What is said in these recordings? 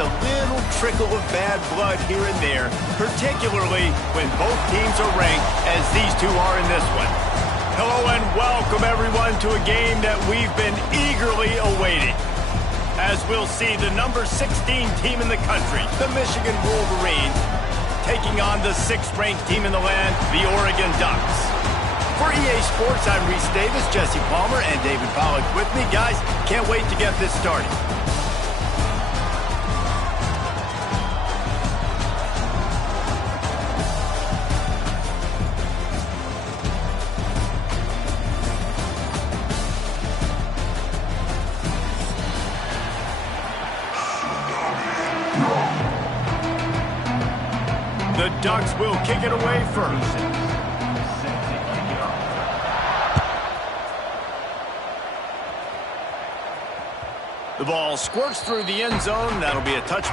a little trickle of bad blood here and there, particularly when both teams are ranked as these two are in this one. Hello and welcome everyone to a game that we've been eagerly awaiting. As we'll see the number 16 team in the country, the Michigan Wolverines, taking on the 6th-ranked team in the land, the Oregon Ducks. For EA Sports, I'm Reese Davis, Jesse Palmer, and David Pollack with me. Guys, can't wait to get this started. The Ducks will kick it away first. The ball squirts through the end zone. That'll be a touch.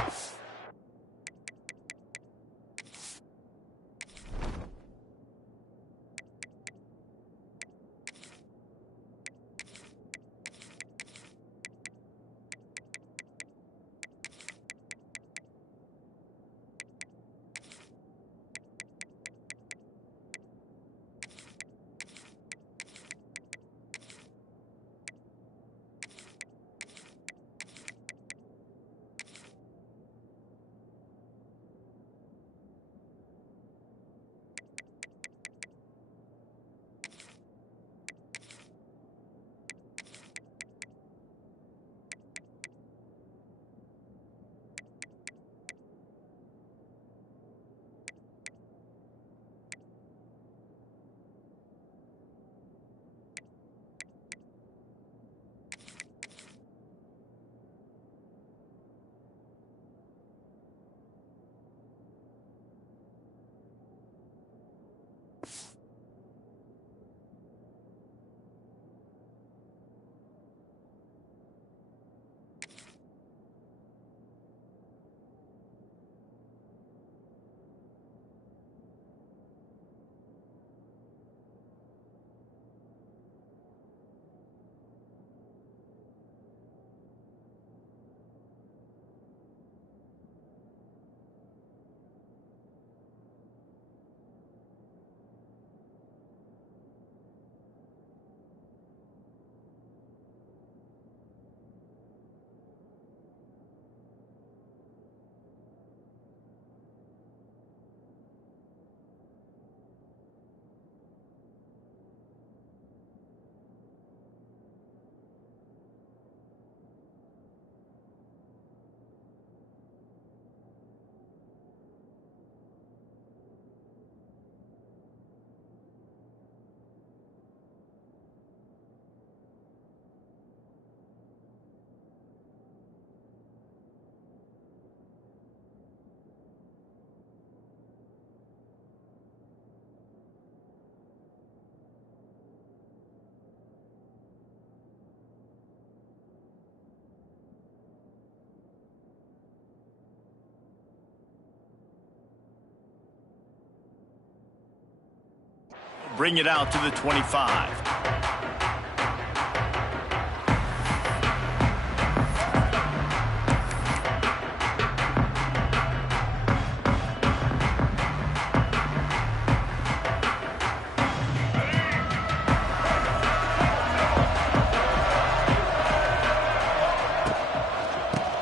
Bring it out to the 25.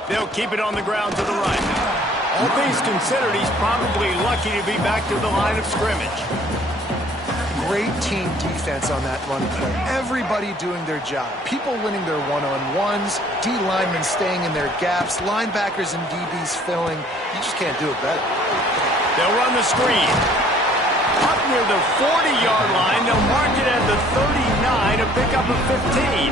They'll keep it on the ground to the right. All things considered, he's probably lucky to be back to the line of scrimmage. Great team defense on that run play. Everybody doing their job. People winning their one-on-ones, D linemen staying in their gaps, linebackers and DBs filling. You just can't do it better. They'll run the screen. Up near the 40-yard line, they'll mark it at the 39 to pick up a 15.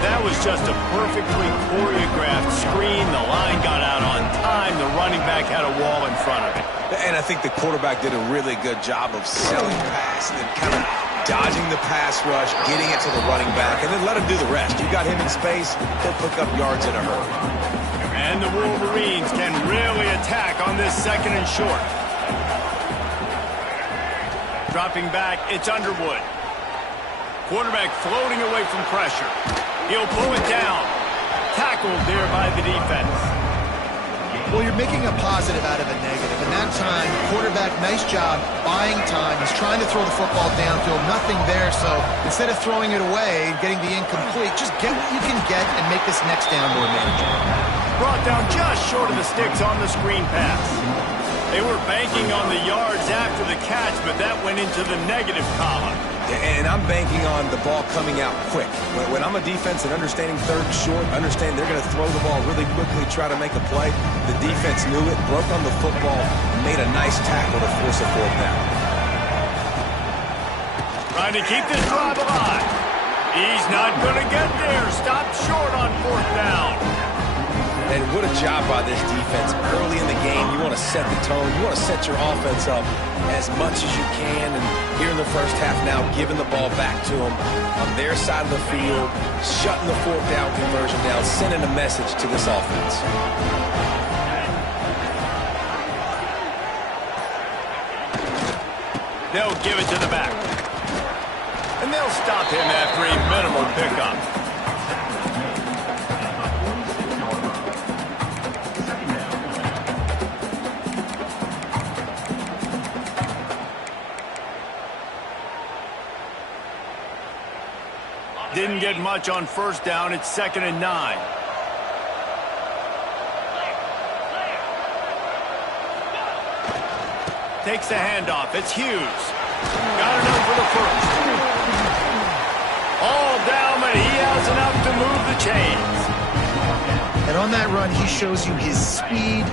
That was just a perfectly choreographed screen. The line got out on time. The running back had a wall in front of it. And I think the quarterback did a really good job of selling pass and then kind of dodging the pass rush, getting it to the running back, and then let him do the rest. You got him in space, he'll pick up yards in a hurry. And the Wolverines can really attack on this 2nd and short. Dropping back, it's Underwood. Quarterback floating away from pressure. He'll pull it down. Tackled there by the defense. making a positive out of a negative. And that time, quarterback, nice job buying time. He's trying to throw the football downfield, nothing there. So instead of throwing it away and getting the incomplete, just get what you can get and make this next down more manageable. Brought down just short of the sticks on the screen pass. They were banking on the yards after the catch, but that went into the negative column. And I'm banking on the ball coming out quick. When I'm a defense and understanding third and short, understand they're going to throw the ball really quickly, try to make a play. The defense knew it, broke on the football, made a nice tackle to force a fourth down. Trying to keep this drive alive. He's not going to get there. Stopped short on fourth down. And what a job by this defense. Early in the game, you want to set the tone. You want to set your offense up as much as you can. And here in the first half now, giving the ball back to them on their side of the field, shutting the fourth down conversion down, sending a message to this offense. They'll give it to the back. And they'll stop him after a minimal pickup. Didn't get much on first down. It's 2nd and 9. Takes the handoff. It's Hughes. Got enough for the first. All down, but he has enough to move the chains. And on that run, he shows you his speed.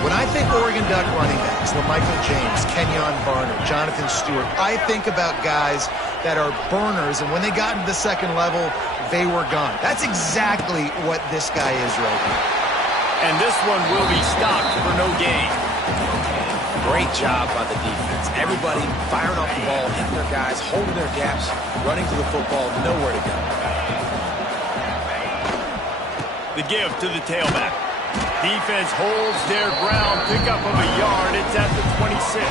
When I think Oregon Duck running backs, LaMichael James, Kenyon Barner, Jonathan Stewart, I think about guys that are burners, and when they got into the second level, they were gone. That's exactly what this guy is right now. And this one will be stopped for no gain. Great job by the defense. Everybody firing off the ball, hitting their guys, holding their gaps, running to the football, nowhere to go. The give to the tailback. Defense holds their ground, pickup of a yard. It's at the 26.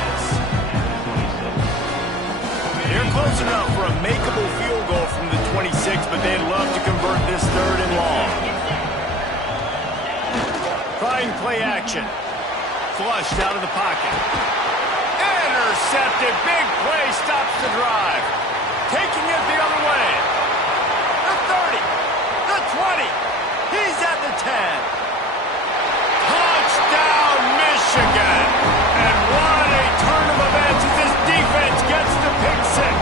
They're close enough for a makeable field goal from the 26, but they'd love to convert this 3rd and long. Trying play action. Flushed out of the pocket. Intercepted. Big play stops the drive. Taking it the other way. The 30. The 20. He's at the 10. Touchdown, Michigan. And what a turn of events as this defense gets the pick 6.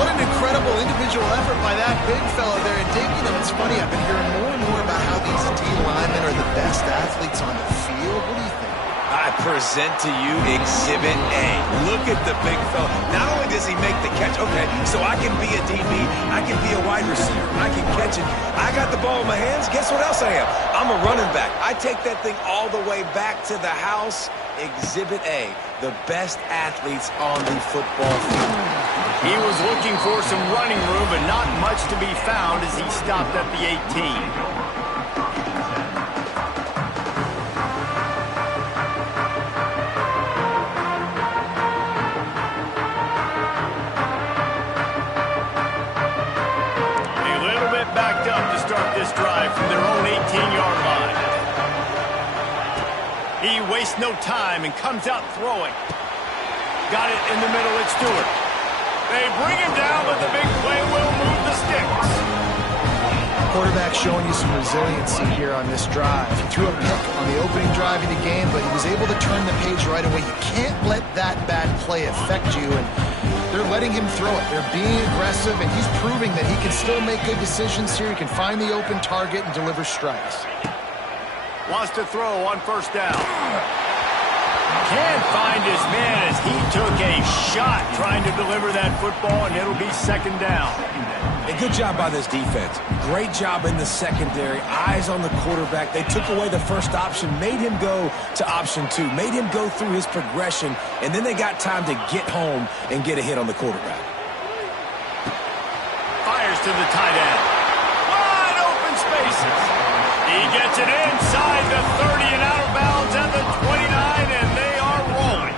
What an incredible individual effort by that big fella there. And Dave, you know, it's funny, I've been hearing more and more about how these D linemen are the best athletes on the field. What do you think? I present to you Exhibit A. Look at the big fella. Not only does he make the catch, okay, so I can be a DB, I can be a wide receiver, I can catch it. I got the ball in my hands. Guess what else I am? I'm a running back. I take that thing all the way back to the house. Exhibit A, the best athletes on the football field. He was looking for some running room, but not much to be found as he stopped at the 18. This drive from their own 18-yard line. He wastes no time and comes out throwing. Got it in the middle at Stewart. They bring him down, but the big play will move the sticks. Quarterback showing you some resiliency here on this drive. He threw a pick on the opening drive of the game, but he was able to turn the page right away. You can't let that bad play affect you, and they're letting him throw it. They're being aggressive, and he's proving that he can still make good decisions here. He can find the open target and deliver strikes. Wants to throw on first down. Can't find his man as he took a shot trying to deliver that football, and it'll be 2nd down. A good job by this defense. Great job in the secondary. Eyes on the quarterback. They took away the first option, made him go to option 2, made him go through his progression, and then they got time to get home and get a hit on the quarterback. Fires to the tight end. Wide open spaces. He gets it inside the 30 and out of bounds at the 29, and they are rolling.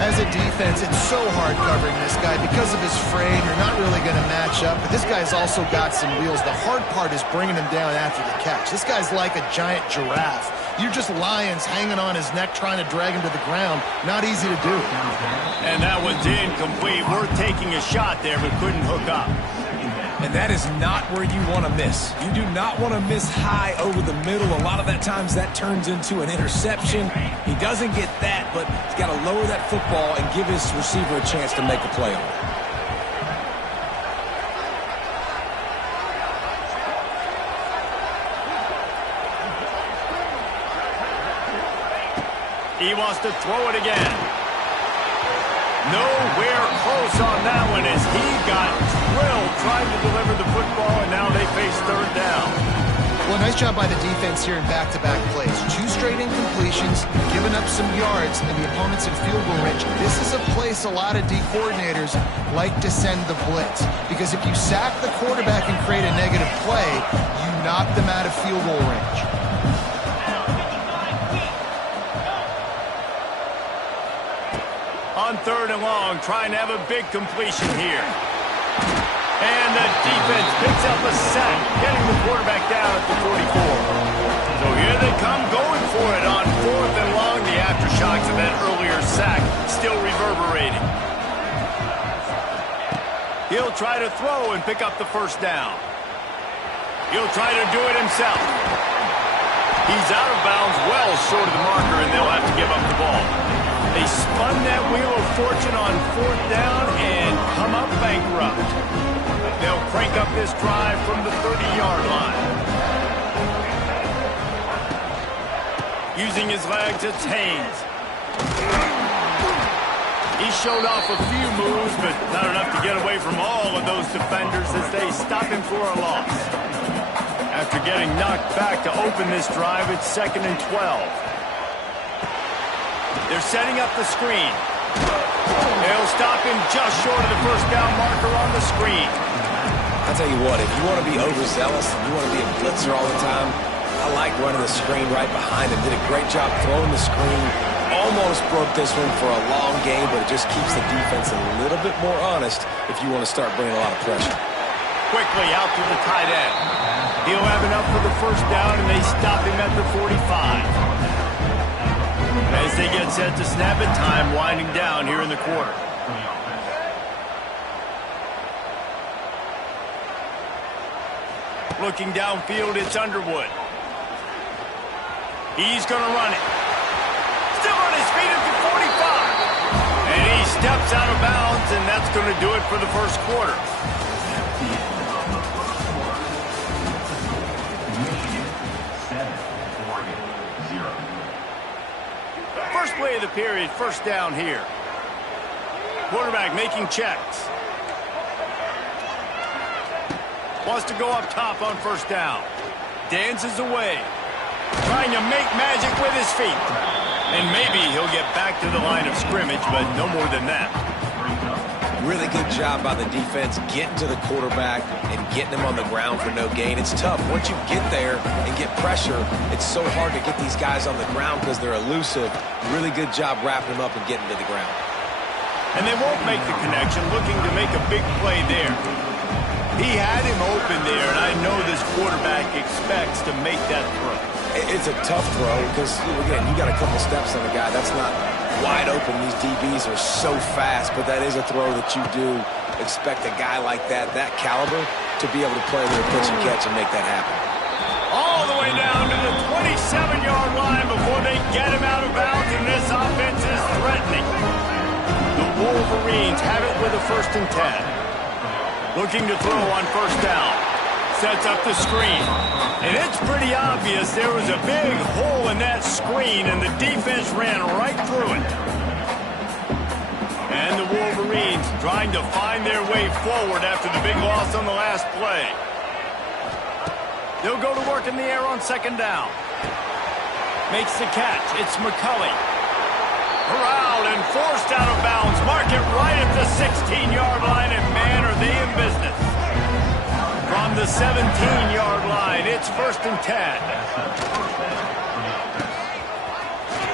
As a defense, it's so hard covering this guy. Because of his frame, you're not really going to match up. But this guy's also got some wheels. The hard part is bringing him down after the catch. This guy's like a giant giraffe. You're just lions hanging on his neck trying to drag him to the ground. Not easy to do. And that one's incomplete. Worth taking a shot there, but couldn't hook up. And that is not where you want to miss. You do not want to miss high over the middle. A lot of that times that turns into an interception. He doesn't get that, but he's got to lower that football and give his receiver a chance to make a play on it. He wants to throw it again. Nowhere close on that one as he got drilled trying to deliver the football, and now they face third down. Well, nice job by the defense here in back-to-back plays. 2 straight incompletions, giving up some yards, and the opponent's in field goal range. This is a place a lot of D coordinators like to send the blitz, because if you sack the quarterback and create a negative play, you knock them out of field goal range. On third and long, trying to have a big completion here. And the defense picks up a sack, getting the quarterback down at the 44. So here they come going for it on fourth and long. The aftershocks of that earlier sack still reverberating. He'll try to throw and pick up the first down. He'll try to do it himself. He's out of bounds well short of the marker, and they'll have to give up the ball. They spun that wheel of fortune on fourth down and come up bankrupt. They'll crank up this drive from the 30-yard line. Using his legs, it's Haynes. He showed off a few moves, but not enough to get away from all of those defenders as they stop him for a loss. After getting knocked back to open this drive, it's 2nd and 12. They're setting up the screen. They'll stop him just short of the first down marker on the screen. I'll tell you what, if you want to be overzealous and you want to be a blitzer all the time, I like running the screen right behind him. Did a great job throwing the screen. Almost broke this one for a long game, but it just keeps the defense a little bit more honest if you want to start bringing a lot of pressure. Quickly out to the tight end. He'll have enough for the first down, and they stop him at the 45. As they get set to snap it, time winding down here in the quarter. Looking downfield, it's Underwood. He's going to run it. Still on his feet at the 45. And he steps out of bounds, and that's going to do it for the first quarter. First play of the period, first down here. Quarterback making checks. Wants to go up top on first down. Dances away. Trying to make magic with his feet. And maybe he'll get back to the line of scrimmage, but no more than that. Really good job by the defense getting to the quarterback and getting him on the ground for no gain. It's tough. Once you get there and get pressure, it's so hard to get these guys on the ground because they're elusive. Really good job wrapping them up and getting to the ground. And they won't make the connection, looking to make a big play there. He had him open there, and I know this quarterback expects to make that throw. It's a tough throw because, again, you got a couple steps on the guy. That's not wide open. These DBs are so fast, but that is a throw that you do expect a guy like that caliber, to be able to play with a pitch and catch and make that happen. All the way down to the 27-yard line before they get him out of bounds, and this offense is threatening. The Wolverines have it with a 1st and 10. Looking to throw on first down. Sets up the screen. And it's pretty obvious there was a big hole in that screen, and the defense ran right through it. And the Wolverines trying to find their way forward after the big loss on the last play. They'll go to work in the air on 2nd down. Makes the catch. It's McCulley. Corralled and forced out of bounds. Mark it right at the 16-yard line, and man, are they in business. From the 17-yard line, it's 1st and 10.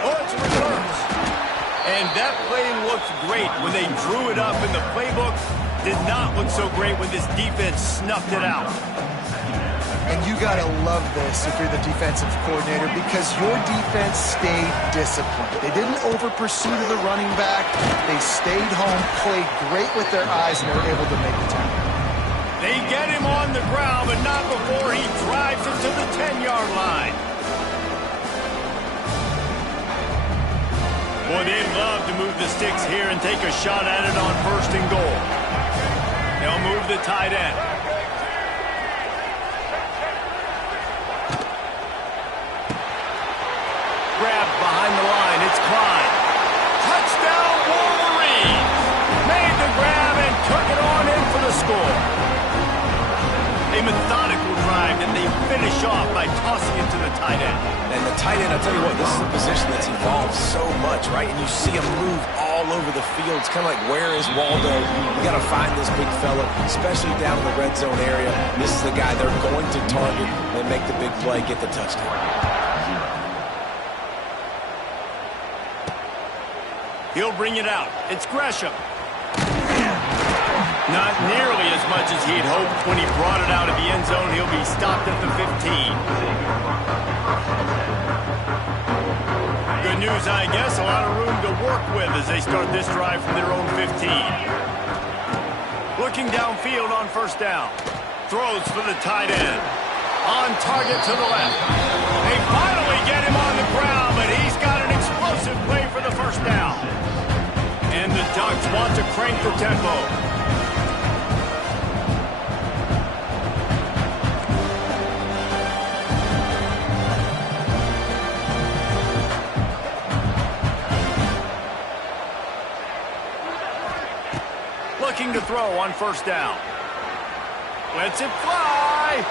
Oh, it's reversed. And that play looked great when they drew it up in the playbook. Did not look so great when this defense snuffed it out. And you got to love this if you're the defensive coordinator, because your defense stayed disciplined. They didn't over-pursue to the running back. They stayed home, played great with their eyes, and they were able to make the tackle. They get him on the ground, but not before he drives it to the 10-yard line. Boy, they'd love to move the sticks here and take a shot at it on 1st and goal. They'll move the tight end. Grab behind the line. It's Klein. Touchdown, Wolverine! Made the grab and took it on in for the score. A methodical drive, and they finish off by tossing it to the tight end. And the tight end, I'll tell you what, this is a position that's evolved so much, right? And you see him move all over the field. It's kind of like, where is Waldo? You got to find this big fella, especially down in the red zone area. This is the guy they're going to target and make the big play, get the touchdown. He'll bring it out. It's Gresham. Not nearly as much as he'd hoped when he brought it out of the end zone. He'll be stopped at the 15. Good news, I guess. A lot of room to work with as they start this drive from their own 15. Looking downfield on 1st down. Throws for the tight end. On target to the left. They finally get him on the ground, but he's got an explosive play for the 1st down. And the Ducks want to crank the tempo. Looking to throw on 1st down. Lets it fly.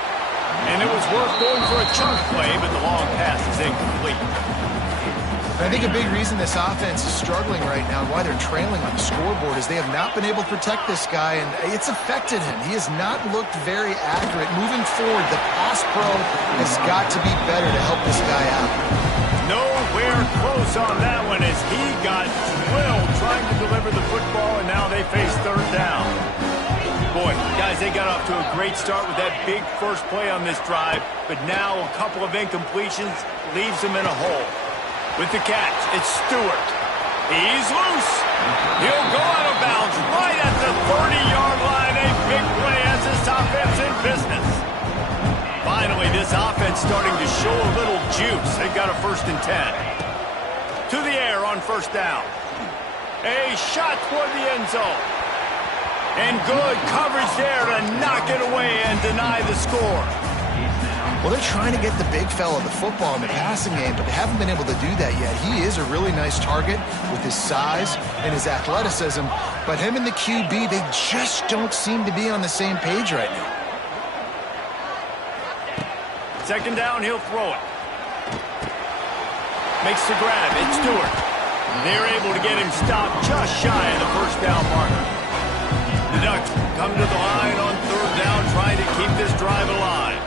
And it was worth going for a chunk play, but the long pass is incomplete. I think a big reason this offense is struggling right now, why they're trailing on the scoreboard, is they have not been able to protect this guy, and it's affected him. He has not looked very accurate. Moving forward, the pass pro has got to be better to help this guy out. Nowhere close on that one as he got drilled trying to deliver the football, and now they face 3rd down. Boy, guys, they got off to a great start with that big first play on this drive, but now a couple of incompletions leaves them in a hole. With the catch, it's Stewart. He's loose. He'll go out of bounds right at the 30-yard line. A big play as this offense in business. Finally, this offense starting to show a little juice. They've got a 1st and 10. To the air on 1st down. A shot toward the end zone. And good coverage there to knock it away and deny the score. Well, they're trying to get the big fella the football in the passing game, but they haven't been able to do that yet. He is a really nice target with his size and his athleticism, but him and the QB, they just don't seem to be on the same page right now. 2nd down, he'll throw it. Makes the grab. It's Stewart. They're able to get him stopped just shy of the 1st down marker. The Ducks come to the line on 3rd down, trying to keep this drive alive.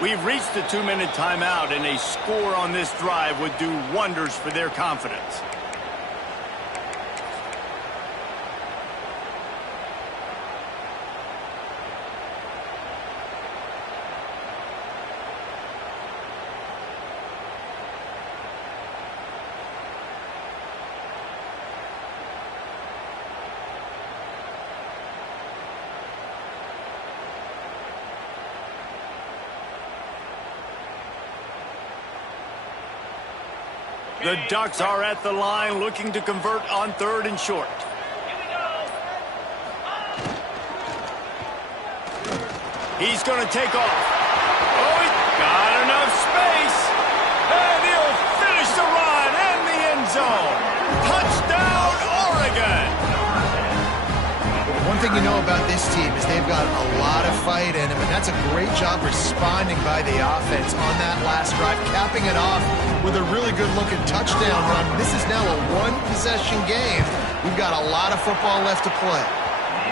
We've reached the 2-minute timeout, and a score on this drive would do wonders for their confidence. The Ducks are at the line looking to convert on 3rd and short. He's going to take off. Oh, he's got enough space. And he'll finish the run in the end zone. Touchdown, Oregon. One thing you know about this team is they've got a lot of fight in them, and that's a great job responding by the offense on that last drive, capping it off with a really good-looking touchdown run. This is now a one-possession game. We've got a lot of football left to play.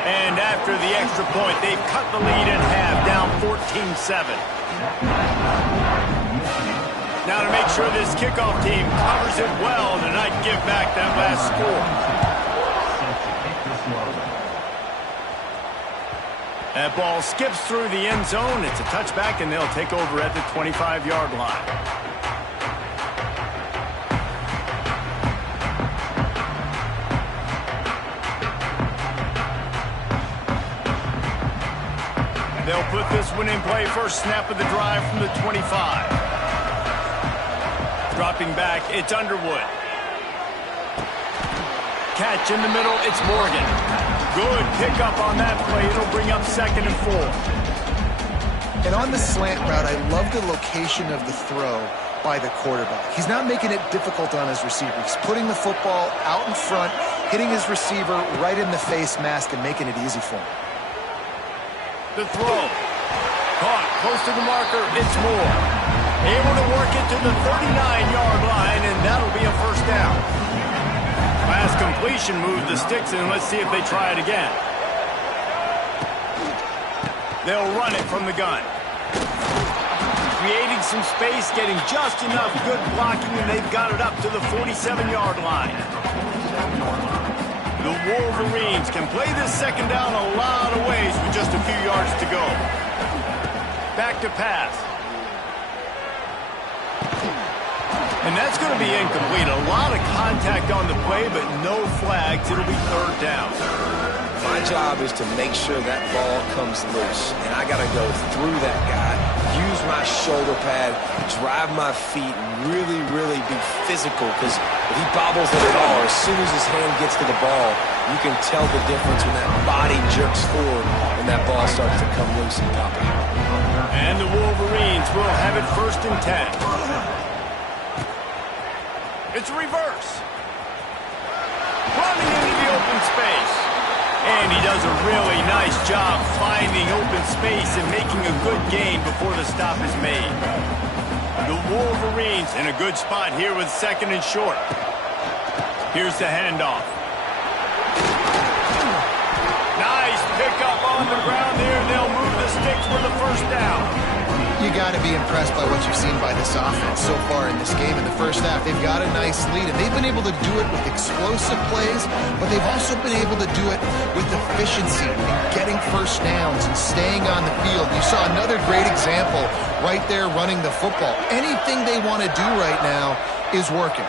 And after the extra point, they've cut the lead in half, down 14-7. Now to make sure this kickoff team covers it well to not give back that last score. That ball skips through the end zone. It's a touchback, and they'll take over at the 25-yard line. They'll put this one in play first snap of the drive from the 25. Dropping back, it's Underwood. Catch in the middle, it's Morgan. Good pickup on that play. It'll bring up 2nd and 4. And on the slant route, I love the location of the throw by the quarterback. He's not making it difficult on his receiver. He's putting the football out in front, hitting his receiver right in the face mask and making it easy for him. The throw. Caught close to the marker, it's Moore. Able to work it to the 39-yard line, and that'll be a first down. Last completion moved the sticks in. Let's see if they try it again. They'll run it from the gun. Creating some space, getting just enough good blocking, and they've got it up to the 47-yard line. The Wolverines can play this second down a lot of ways with just a few yards to go. Back to pass. And that's going to be incomplete. A lot of contact on the play, but no flags. It'll be 3rd down. My job is to make sure that ball comes loose. And I got to go through that guy, use my shoulder pad, drive my feet, and really, really be physical. Because if he bobbles it at all, as soon as his hand gets to the ball, you can tell the difference when that body jerks forward and that ball starts to come loose and pop out. And the Wolverines will have it 1st and 10. It's reverse. Running into the open space. And he does a really nice job finding open space and making a good gain before the stop is made. The Wolverines in a good spot here with 2nd and short. Here's the handoff. Nice pickup on the ground here. They'll move the sticks for the first down. You got to be impressed by what you've seen by this offense so far in this game. In the first half, they've got a nice lead, and they've been able to do it with explosive plays, but they've also been able to do it with efficiency and getting first downs and staying on the field. You saw another great example right there running the football. Anything they want to do right now is working.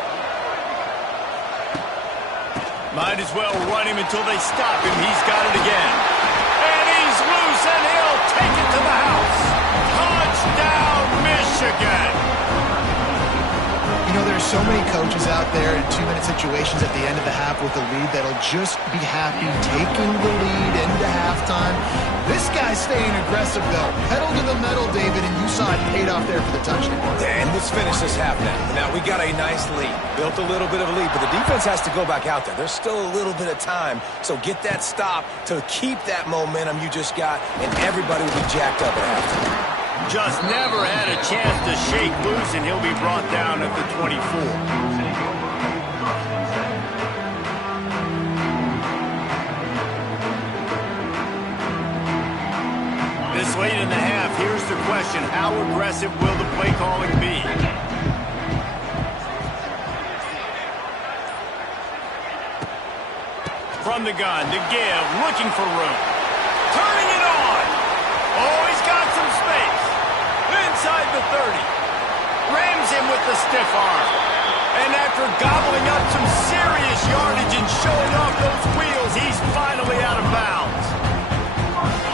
Might as well run him until they stop him. He's got it again. And he's loose, and he'll take it to the house. Touchdown, Michigan! You know, there's so many coaches out there in 2-minute situations at the end of the half with a lead that'll just be happy taking the lead into halftime. This guy's staying aggressive, though. Pedal to the metal, David, and you saw it paid off there for the touchdown. And let's finish this half now. Now, we got a nice lead. Built a little bit of a lead, but the defense has to go back out there. There's still a little bit of time, so get that stop to keep that momentum you just got, and everybody will be jacked up at halftime. Just never had a chance to shake loose, and he'll be brought down at the 24. This late in the half, here's the question. How aggressive will the play calling be? From the gun, to give, looking for room. Turning it on. Oh, he's got some space. Inside the 30. Rams him with the stiff arm. And after gobbling up some serious yardage and showing off those wheels, he's finally out of bounds.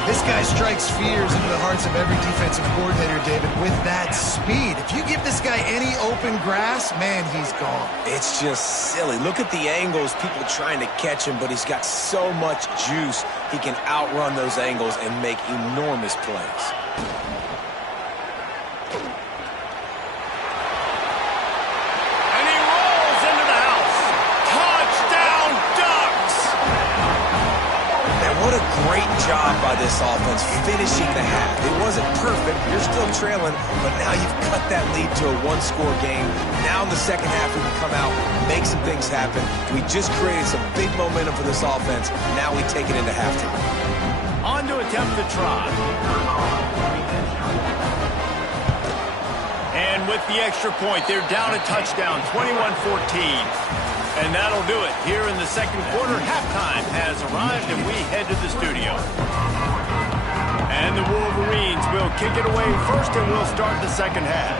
This guy strikes fears into the hearts of every defensive coordinator, David, with that speed. If you give this guy any open grass, man, he's gone. It's just silly. Look at the angles, people trying to catch him, but he's got so much juice. He can outrun those angles and make enormous plays. And he rolls into the house. Touchdown, Ducks! And what a great job by this offense finishing the half. It wasn't perfect. You're still trailing, but now you've cut that lead to a one-score game. Now in the second half, we can come out, make some things happen. We just created some big momentum for this offense. Now we take it into halftime. On to attempt the try. And with the extra point, they're down a touchdown, 21-14. And that'll do it here in the second quarter. Halftime has arrived, and we head to the studio. And the Wolverines will kick it away first, and we'll start the second half.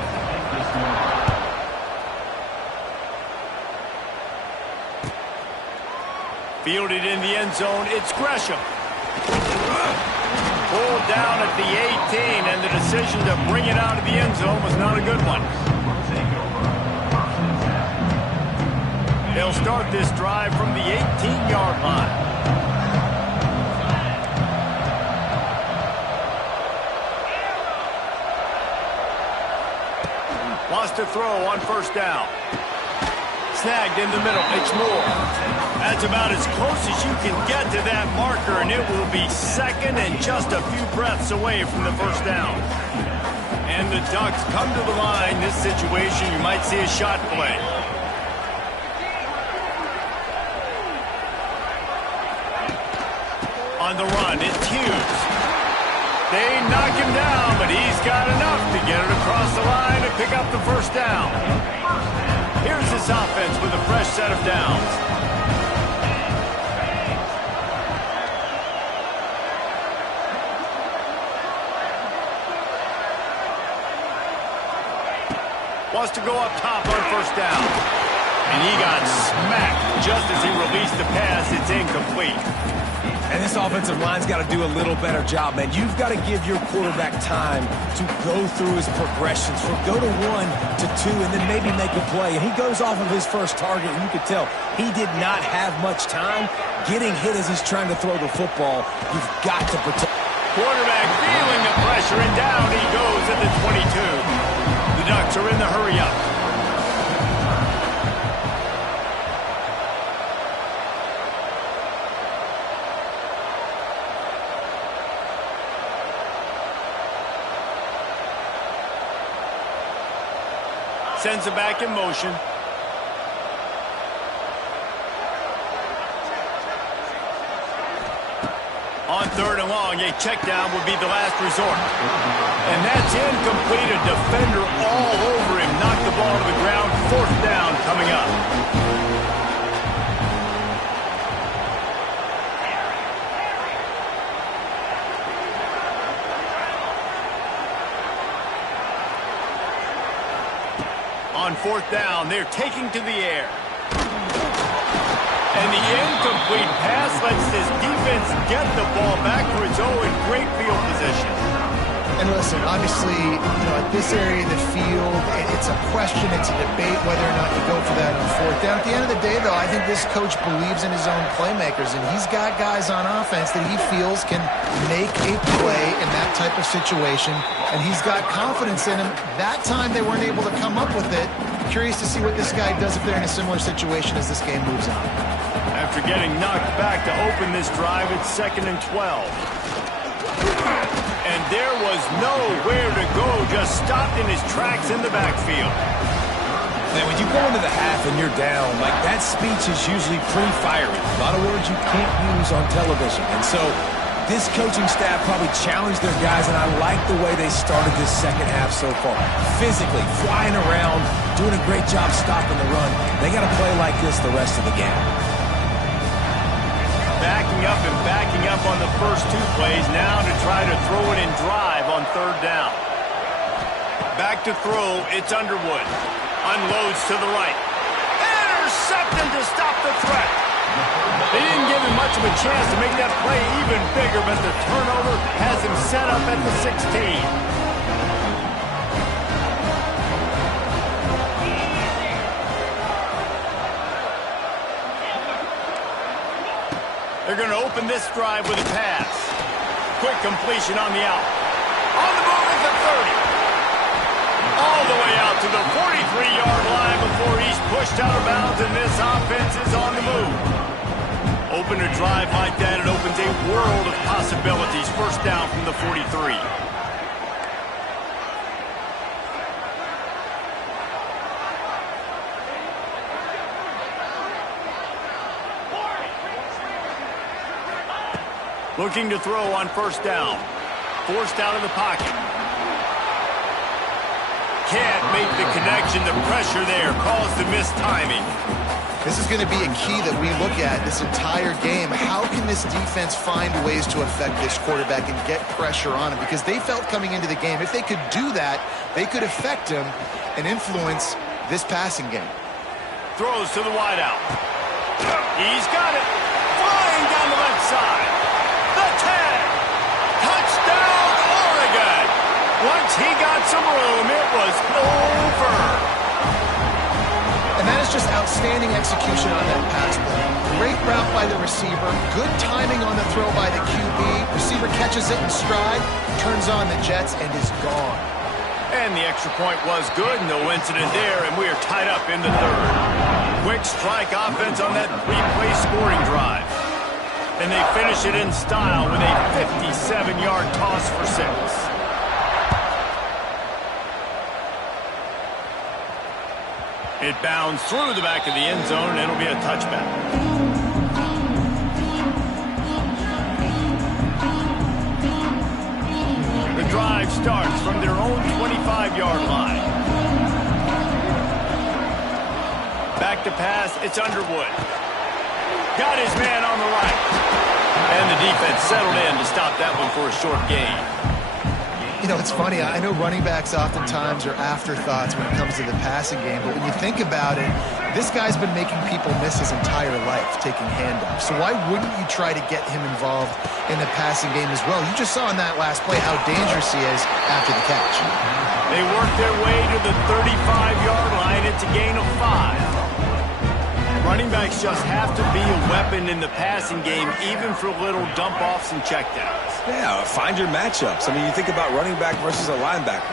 Fielded in the end zone, it's Gresham. Pulled down at the 18, and the decision to bring it out of the end zone was not a good one. They'll start this drive from the 18-yard line. Wants to throw on first down. Snagged in the middle. It's Moore. That's about as close as you can get to that marker, and it will be second and just a few breaths away from the first down. And the Ducks come to the line. This situation, you might see a shot play. On the run, it's Hughes. They knock him down, but he's got enough to get it across the line and pick up the first down. Here's this offense with a fresh set of downs. Wants to go up top on first down. And he got smacked just as he released the pass. It's incomplete. And this offensive line's got to do a little better job, man. You've got to give your quarterback time to go through his progressions, from go to 1 to 2, and then maybe make a play. And he goes off of his first target, and you could tell he did not have much time getting hit as he's trying to throw the football. You've got to protect. Quarterback feeling the pressure, and down he goes at the 22. The Ducks are in the hurry-up. Sends it back in motion. On third and long, a check down would be the last resort. And that's incomplete. A defender all over him. Knocked the ball to the ground. Fourth down coming up. On fourth down, they're taking to the air. And the incomplete pass lets this defense get the ball back for its own in great field position. And listen, obviously, at this area of the field, it's a question, it's a debate whether or not you go for that on fourth down. At the end of the day, though, I think this coach believes in his own playmakers, and he's got guys on offense that he feels can make a play in that type of situation, and he's got confidence in him. That time they weren't able to come up with it. Curious to see what this guy does if they're in a similar situation as this game moves on. After getting knocked back to open this drive, it's 2nd and 12. And there was nowhere to go, just stopped in his tracks in the backfield. Now, when you go into the half and you're down, like, that speech is usually pretty fiery. A lot of words you can't use on television. And so this coaching staff probably challenged their guys, and I like the way they started this second half so far. Physically, flying around, doing a great job stopping the run. They got to play like this the rest of the game. Backing up on the first two plays now to try to throw it in drive on third down. Back to throw, it's Underwood. Unloads to the right. Intercepted to stop the threat. They didn't give him much of a chance to make that play even bigger, but the turnover has him set up at the 16. They're going to open this drive with a pass. Quick completion on the out. On the move at the 30. All the way out to the 43-yard line before he's pushed out of bounds, and this offense is on the move. Open a drive like that, it opens a world of possibilities. First down from the 43. Looking to throw on first down. Forced out of the pocket. Can't make the connection. The pressure there caused the missed timing. This is going to be a key that we look at this entire game. How can this defense find ways to affect this quarterback and get pressure on him? Because they felt coming into the game, if they could do that, they could affect him and influence this passing game. Throws to the wideout. He's got it. Flying down the left side. The 10. Touchdown, Oregon. Once he got some room, it was over. And that is just outstanding execution on that pass play. Great route by the receiver. Good timing on the throw by the QB. Receiver catches it in stride, turns on the jets, and is gone. And the extra point was good. No incident there, and we are tied up in the third. Quick strike offense on that three-play scoring drive. And they finish it in style with a 57-yard toss for 6. It bounds through the back of the end zone, and it'll be a touchback. The drive starts from their own 25-yard line. Back to pass, it's Underwood. Got his man on the right. And the defense settled in to stop that one for a short gain. You know, it's funny. I know running backs oftentimes are afterthoughts when it comes to the passing game, but when you think about it, this guy's been making people miss his entire life taking handoffs. So why wouldn't you try to get him involved in the passing game as well? You just saw in that last play how dangerous he is after the catch. They work their way to the 35-yard line. It's a gain of 5. Running backs just have to be a weapon in the passing game, even for little dump-offs and checkdowns. Yeah, find your matchups. I mean, you think about running back versus a linebacker.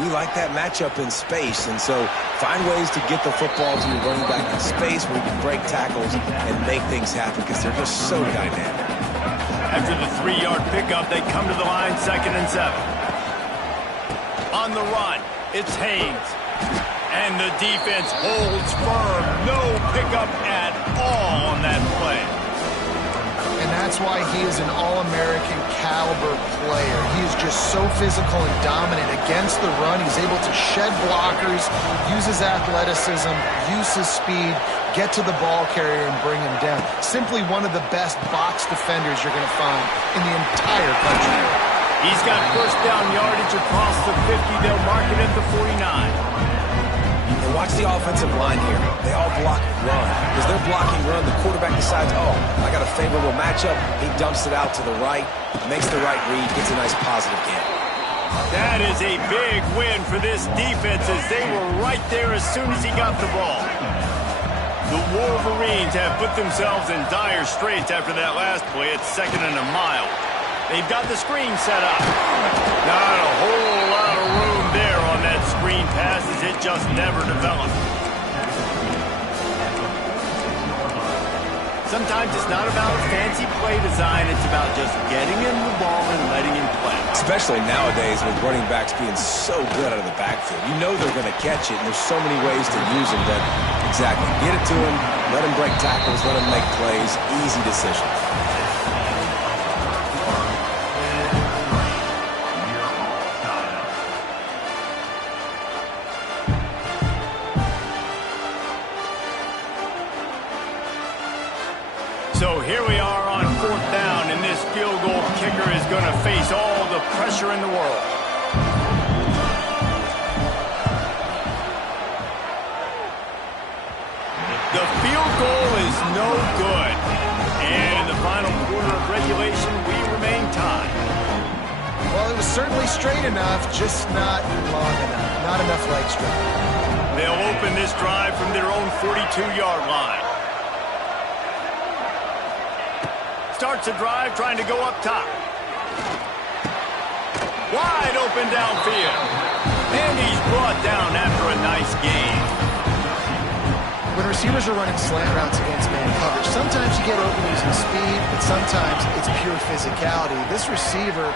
We like that matchup in space, and so find ways to get the football to your running back in space where you can break tackles and make things happen because they're just so dynamic. After the 3-yard pickup, they come to the line, 2nd and 7. On the run, it's Haynes. And the defense holds firm. No pickup at all on that play. And that's why he is an All-American caliber player. He is just so physical and dominant against the run. He's able to shed blockers, use his athleticism, use his speed, get to the ball carrier and bring him down. Simply one of the best box defenders you're going to find in the entire country. He's got first down yardage across the 50. They'll mark it at the 49. And watch the offensive line here. They all block run. As they're blocking run, the quarterback decides, oh, I got a favorable matchup. He dumps it out to the right, makes the right read, gets a nice positive gain. That is a big win for this defense as they were right there as soon as he got the ball. The Wolverines have put themselves in dire straits after that last play. It's 2nd and a mile. They've got the screen set up. Not a whole lot of room there on that screen pass as it just never developed. Sometimes it's not about fancy play design. It's about just getting him the ball and letting him play. Especially nowadays with running backs being so good out of the backfield. You know they're going to catch it, and there's so many ways to use them that exactly. Get it to him, let him break tackles, let him make plays. Easy decision. So here we are on 4th down, and this field goal kicker is going to face all the pressure in the world. The field goal is no good. And in the final quarter of regulation, we remain tied. Well, it was certainly straight enough, just not long enough. Not enough leg strength. They'll open this drive from their own 42-yard line. Starts a drive trying to go up top. Wide open downfield. And he's brought down after a nice gain. When receivers are running slant routes against man coverage, sometimes you get open using speed, but sometimes it's pure physicality. This receiver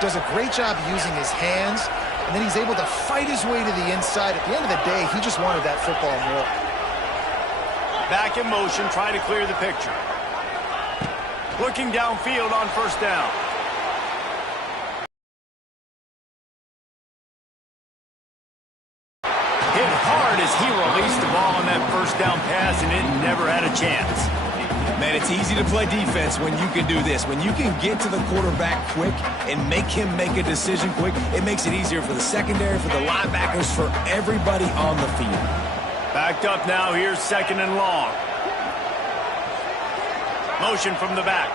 does a great job using his hands, and then he's able to fight his way to the inside. At the end of the day, he just wanted that football more. Back in motion, try to clear the picture. Looking downfield on first down. Hit hard as he released the ball on that first down pass, and it never had a chance. Man, it's easy to play defense when you can do this. When you can get to the quarterback quick and make him make a decision quick, it makes it easier for the secondary, for the linebackers, for everybody on the field. Backed up now, here's second and long. Motion from the back.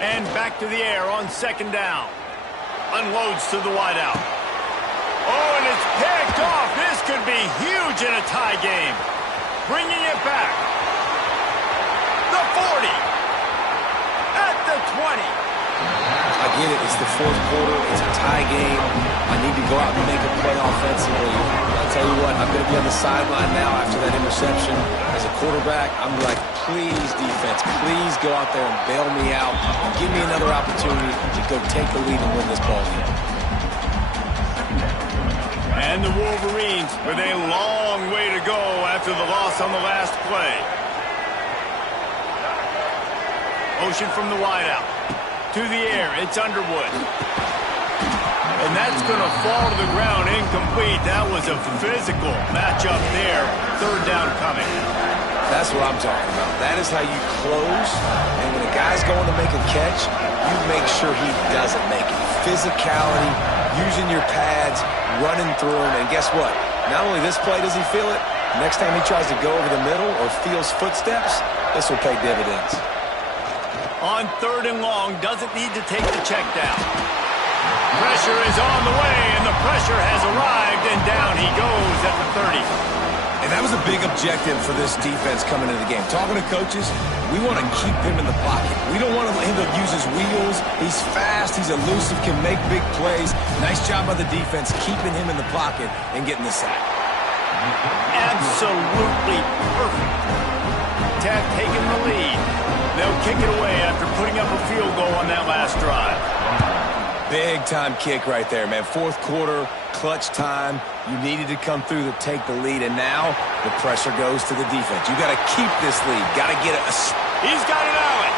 And back to the air on second down. Unloads to the wideout. Oh, and it's picked off. This could be huge in a tie game. Bringing it back. The 40. At the 20. I get it. It's the fourth quarter. It's a tie game. I need to go out and make a play offensively. I'll tell you what, I'm going to be on the sideline now after that interception. As a quarterback, I'm like, please, defense, please go out there and bail me out. Give me another opportunity to go take the lead and win this ball game. And the Wolverines with a long way to go after the loss on the last play. Motion from the wideout. To the air, it's Underwood. And that's going to fall to the ground incomplete. That was a physical matchup there. Third down coming. That's what I'm talking about. That is how you close. And when a guy's going to make a catch, you make sure he doesn't make it. Physicality, using your pads, running through him. And guess what? Not only this play does he feel it, next time he tries to go over the middle or feels footsteps, this will pay dividends. On third and long, doesn't need to take the check down. Pressure is on the way, and the pressure has arrived, and down he goes at the 30. And that was a big objective for this defense coming into the game. Talking to coaches, we want to keep him in the pocket. We don't want him to use his wheels. He's fast, he's elusive, can make big plays. Nice job by the defense keeping him in the pocket and getting the sack. Absolutely perfect. Tech taking the lead. They'll kick it away after putting up a field goal on that last drive. Big time kick right there, man. Fourth quarter, clutch time. You needed to come through to take the lead, and now the pressure goes to the defense. You got to keep this lead. Got to get it. He's got it, Allen.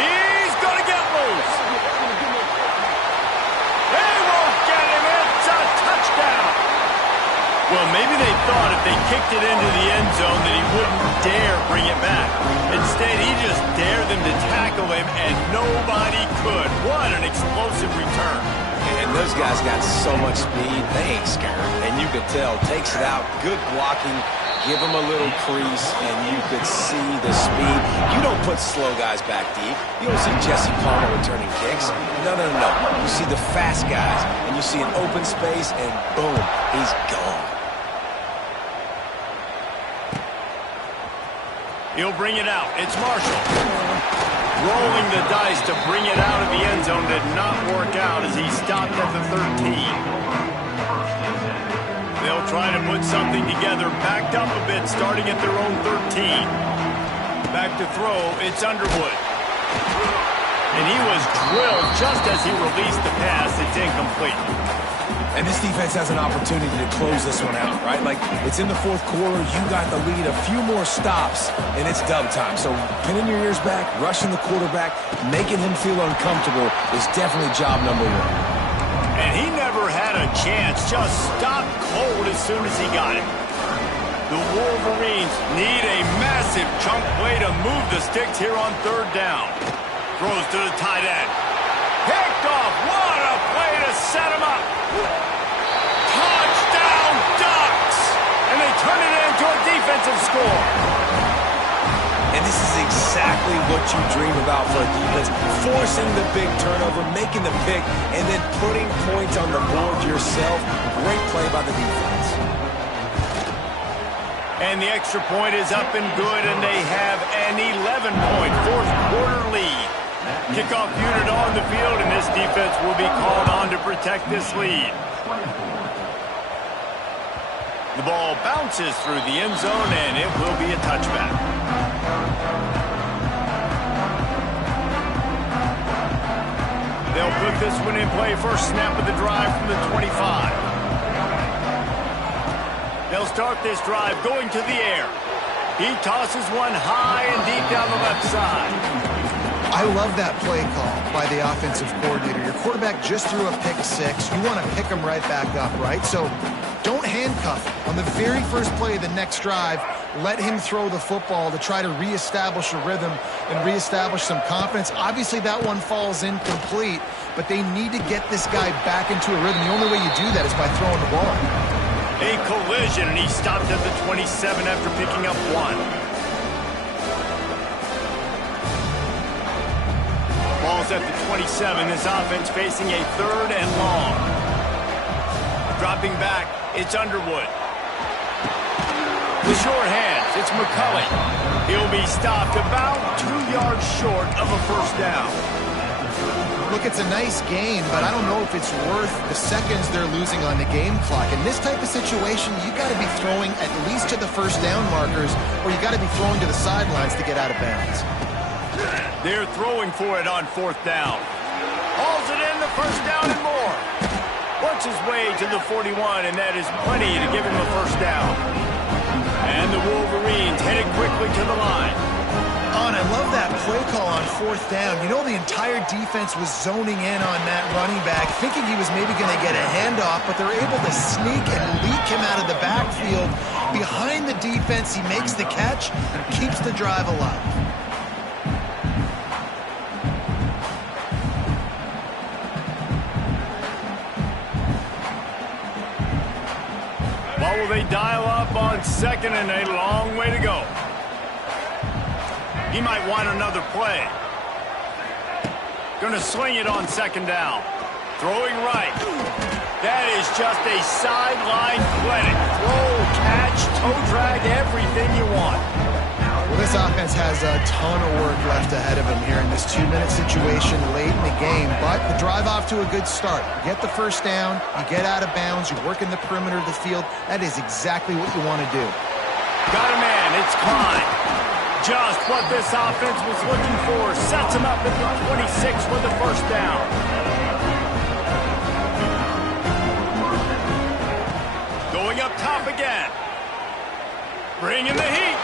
He's going to get loose. They won't get him. It's a touchdown. Well, maybe they thought if they kicked it into the end zone that he wouldn't dare bring it back. Instead, he just dared them to tackle him, and nobody could. What an explosive return. And those guys got so much speed, they ain't scared. And you could tell, takes it out, good blocking, give them a little crease, and you could see the speed. You don't put slow guys back deep. You don't see Jesse Palmer returning kicks. No, no, no, no. You see the fast guys, and you see an open space, and boom, he's gone. He'll bring it out. It's Marshall. Rolling the dice to bring it out of the end zone did not work out as he stopped at the 13. They'll try to put something together, backed up a bit, starting at their own 13. Back to throw, it's Underwood. And he was drilled just as he released the pass. It's incomplete. And this defense has an opportunity to close this one out, right? Like, it's in the fourth quarter, you got the lead, a few more stops, and it's dub time. So pinning your ears back, rushing the quarterback, making him feel uncomfortable is definitely job number one. And he never had a chance, just stopped cold as soon as he got it. The Wolverines need a massive chunk play to move the sticks here on third down. Throws to the tight end. Picked off. What a play to set him up. Touchdown Ducks! And they turn it into a defensive score. And this is exactly what you dream about for a defense. Forcing the big turnover, making the pick, and then putting points on the board yourself. Great play by the defense. And the extra point is up and good, and they have an 11-point fourth-quarter lead. Kickoff unit on the field, and this defense will be called on to protect this lead. The ball bounces through the end zone, and it will be a touchback. They'll put this one in play first snap of the drive from the 25. They'll start this drive going to the air. He tosses one high and deep down the left side. I love that play call by the offensive coordinator. Your quarterback just threw a pick six. You want to pick him right back up, right? So don't handcuff him. On the very first play of the next drive, let him throw the football to try to reestablish a rhythm and reestablish some confidence. Obviously, that one falls incomplete, but they need to get this guy back into a rhythm. The only way you do that is by throwing the ball. A collision, and he stopped at the 27 after picking up one. Ball's at the 27. This offense facing a third and long. Dropping back, it's Underwood. The short hands, it's McCulley. He'll be stopped about 2 yards short of a first down. Look, it's a nice gain, but I don't know if it's worth the seconds they're losing on the game clock. In this type of situation, you got to be throwing at least to the first down markers, or you got to be throwing to the sidelines to get out of bounds. They're throwing for it on fourth down. Hauls it in, the first down and more. Works his way to the 41, and that is plenty to give him a first down. And the Wolverines headed quickly to the line. And I love that play call on fourth down. You know, the entire defense was zoning in on that running back, thinking he was maybe going to get a handoff, but they're able to sneak and leak him out of the backfield. Behind the defense, he makes the catch, keeps the drive alive. What will they dial up on second, and a long way to go? He might want another play. Going to sling it on second down. Throwing right. That is just a sideline clinic. Throw, catch, toe drag, everything you want. Well, this offense has a ton of work left ahead of them here in this 2-minute situation late in the game. But the drive off to a good start. You get the first down, you get out of bounds, you work in the perimeter of the field. That is exactly what you want to do. Got a man, it's Klein. Just what this offense was looking for. Sets him up at the 26 for the first down. Going up top again. Bringing the heat.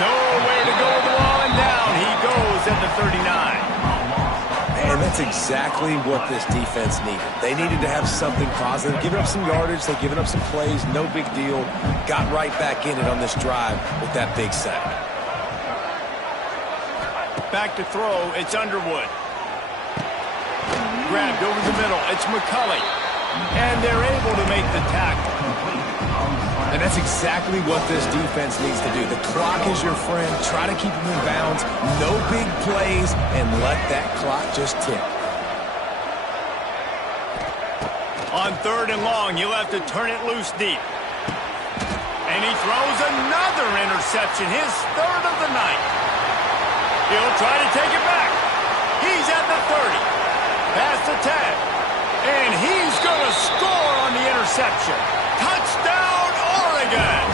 Nowhere to go with the ball, and down he goes at the 39. And that's exactly what this defense needed. They needed to have something positive. Giving up some yardage, they've given up some plays, no big deal. Got right back in it on this drive with that big sack. Back to throw, it's Underwood. Grabbed over the middle, it's McCulley. And they're able to make the tackle. And that's exactly what this defense needs to do. The clock is your friend. Try to keep them in bounds. No big plays, and let that clock just tick. On third and long, you'll have to turn it loose deep. And he throws another interception, his third of the night. He'll try to take it back. He's at the 30. Past the 10. And he's going to score on the interception. Touchdown, Oregon!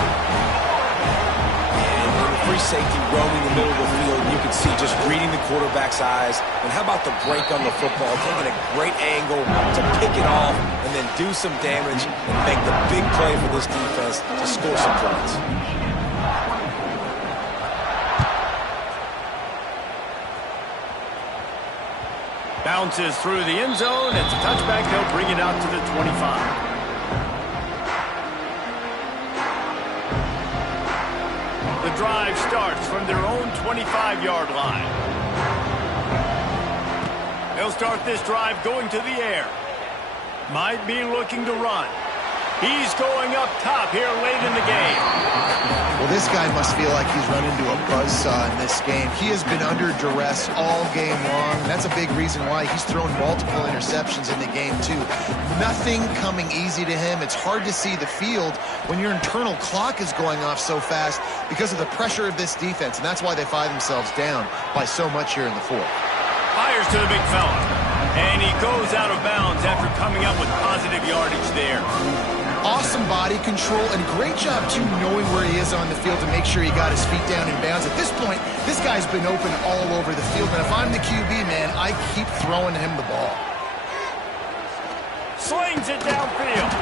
And the free safety roaming the middle of the field. You can see just reading the quarterback's eyes. And how about the break on the football? Taking a great angle to pick it off and then do some damage and make the big play for this defense to score some points. Bounces through the end zone. It's a touchback. They'll bring it out to the 25. The drive starts from their own 25-yard line. They'll start this drive going to the air. Might be looking to run. He's going up top here late in the game. Well, this guy must feel like he's run into a buzzsaw in this game. He has been under duress all game long, and that's a big reason why he's thrown multiple interceptions in the game, too. Nothing coming easy to him. It's hard to see the field when your internal clock is going off so fast because of the pressure of this defense, and that's why they find themselves down by so much here in the fourth. Fires to the big fella, and he goes out of bounds after coming up with positive yardage there. Awesome body control, and great job, too, knowing where he is on the field to make sure he got his feet down in bounds. At this point, this guy's been open all over the field, and if I'm the QB, man, I keep throwing him the ball. Slings it downfield,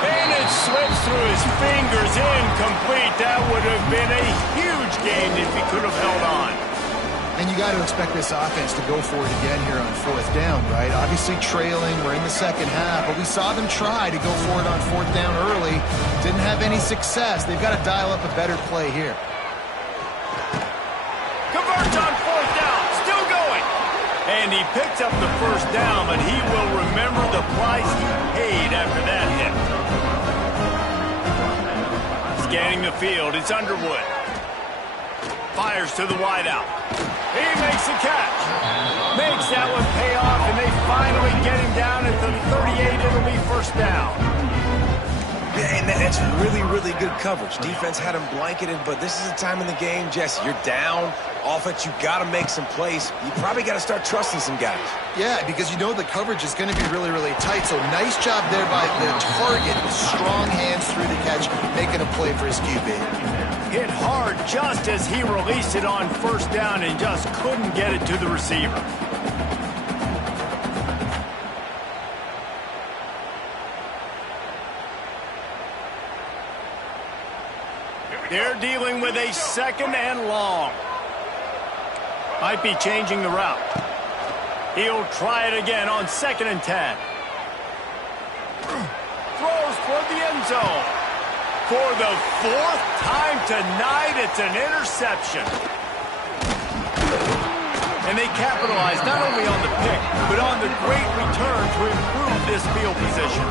and it slips through his fingers, incomplete. That would have been a huge gain if he could have held on. And you got to expect this offense to go for it again here on fourth down, right? Obviously trailing, we're in the second half, but we saw them try to go for it on fourth down early. Didn't have any success. They've got to dial up a better play here. Converts on fourth down, still going. And he picks up the first down, but he will remember the price he paid after that hit. Scanning the field, it's Underwood. Fires to the wideout. He makes the catch. Makes that one pay off, and they finally get him down at the 38. It'll be first down. Yeah, and that's really, really good coverage. Defense had him blanketed, but this is a time in the game, Jesse, you're down. Offense, you got to make some plays. You probably got to start trusting some guys. Yeah, because you know the coverage is going to be really, really tight. So nice job there by the target with strong hands through the catch, making a play for his QB. Hit hard just as he released it on first down and just couldn't get it to the receiver. They're dealing with a second and long. Might be changing the route. He'll try it again on 2nd and 10. Throws toward the end zone. For the fourth time tonight, it's an interception. And they capitalize not only on the pick, but on the great return to improve this field position.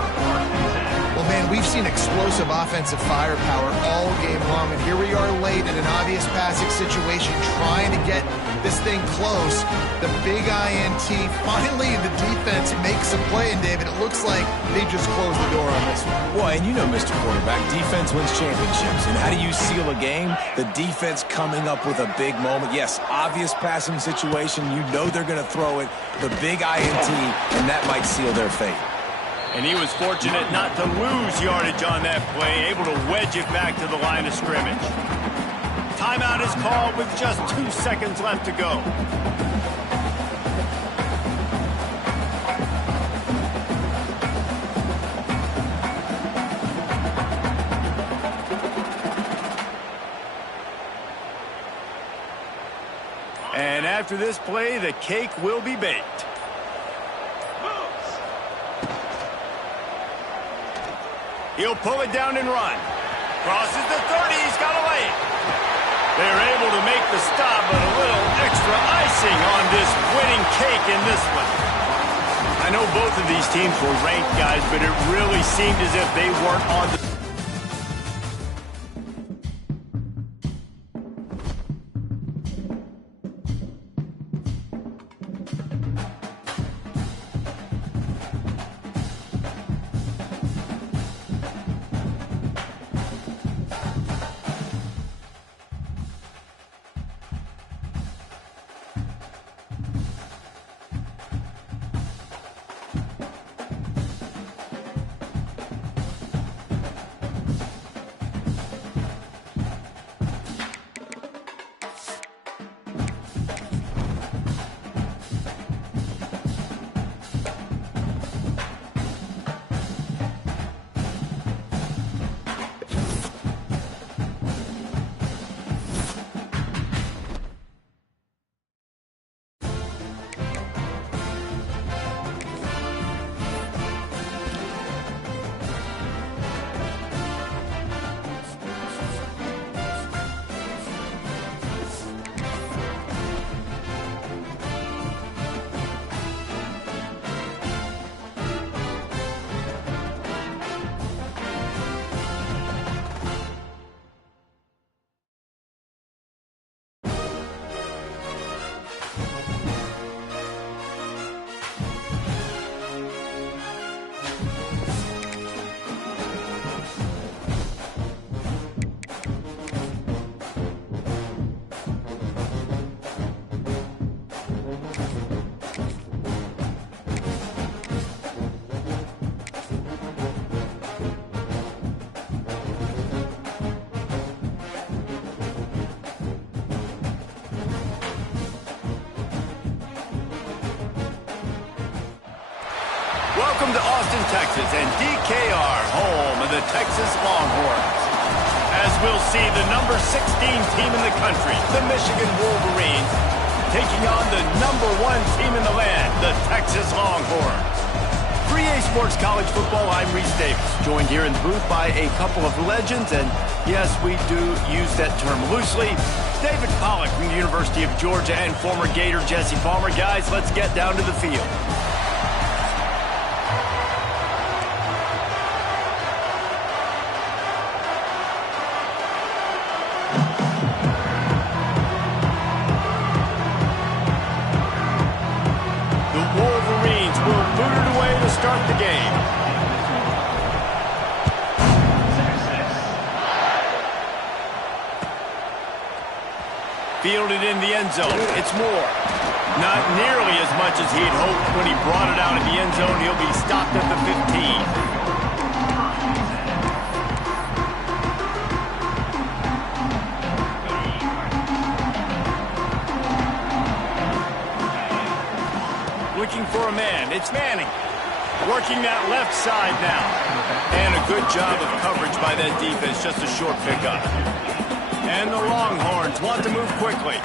Well, man, we've seen explosive offensive firepower all game long, and here we are late in an obvious passing situation trying to get this thing close. The big INT, finally the defense makes a play, and David, it looks like they just closed the door on this one. Well, and you know, Mr. Quarterback, defense wins championships. And how do you seal a game? The defense coming up with a big moment. Yes, obvious passing situation. You know they're going to throw it. The big INT, and that might seal their fate. And he was fortunate not to lose yardage on that play, able to wedge it back to the line of scrimmage. Timeout is called with just 2 seconds left to go. And after this play, the cake will be baked. He'll pull it down and run. Crosses the 30. He's got to lay it. They're able to make the stop, but a little extra icing on this winning cake in this one. I know both of these teams were ranked, guys, but it really seemed as if they weren't on the... Welcome to Austin, Texas, and DKR, home of the Texas Longhorns. As we'll see, the number 16 team in the country, the Michigan Wolverines, taking on the number 1 team in the land, the Texas Longhorns. 3A Sports College Football, I'm Reese Davis, joined here in the booth by a couple of legends, and yes, we do use that term loosely. David Pollack from the University of Georgia and former Gator Jesse Palmer. Guys, let's get down to the field. Start the game. Fielded in the end zone. It's Moore. Not nearly as much as he'd hoped when he brought it out of the end zone. He'll be stopped at the 15. Looking for a man. It's Manning. Working that left side now. And a good job of coverage by that defense. Just a short pickup. And the Longhorns want to move quickly.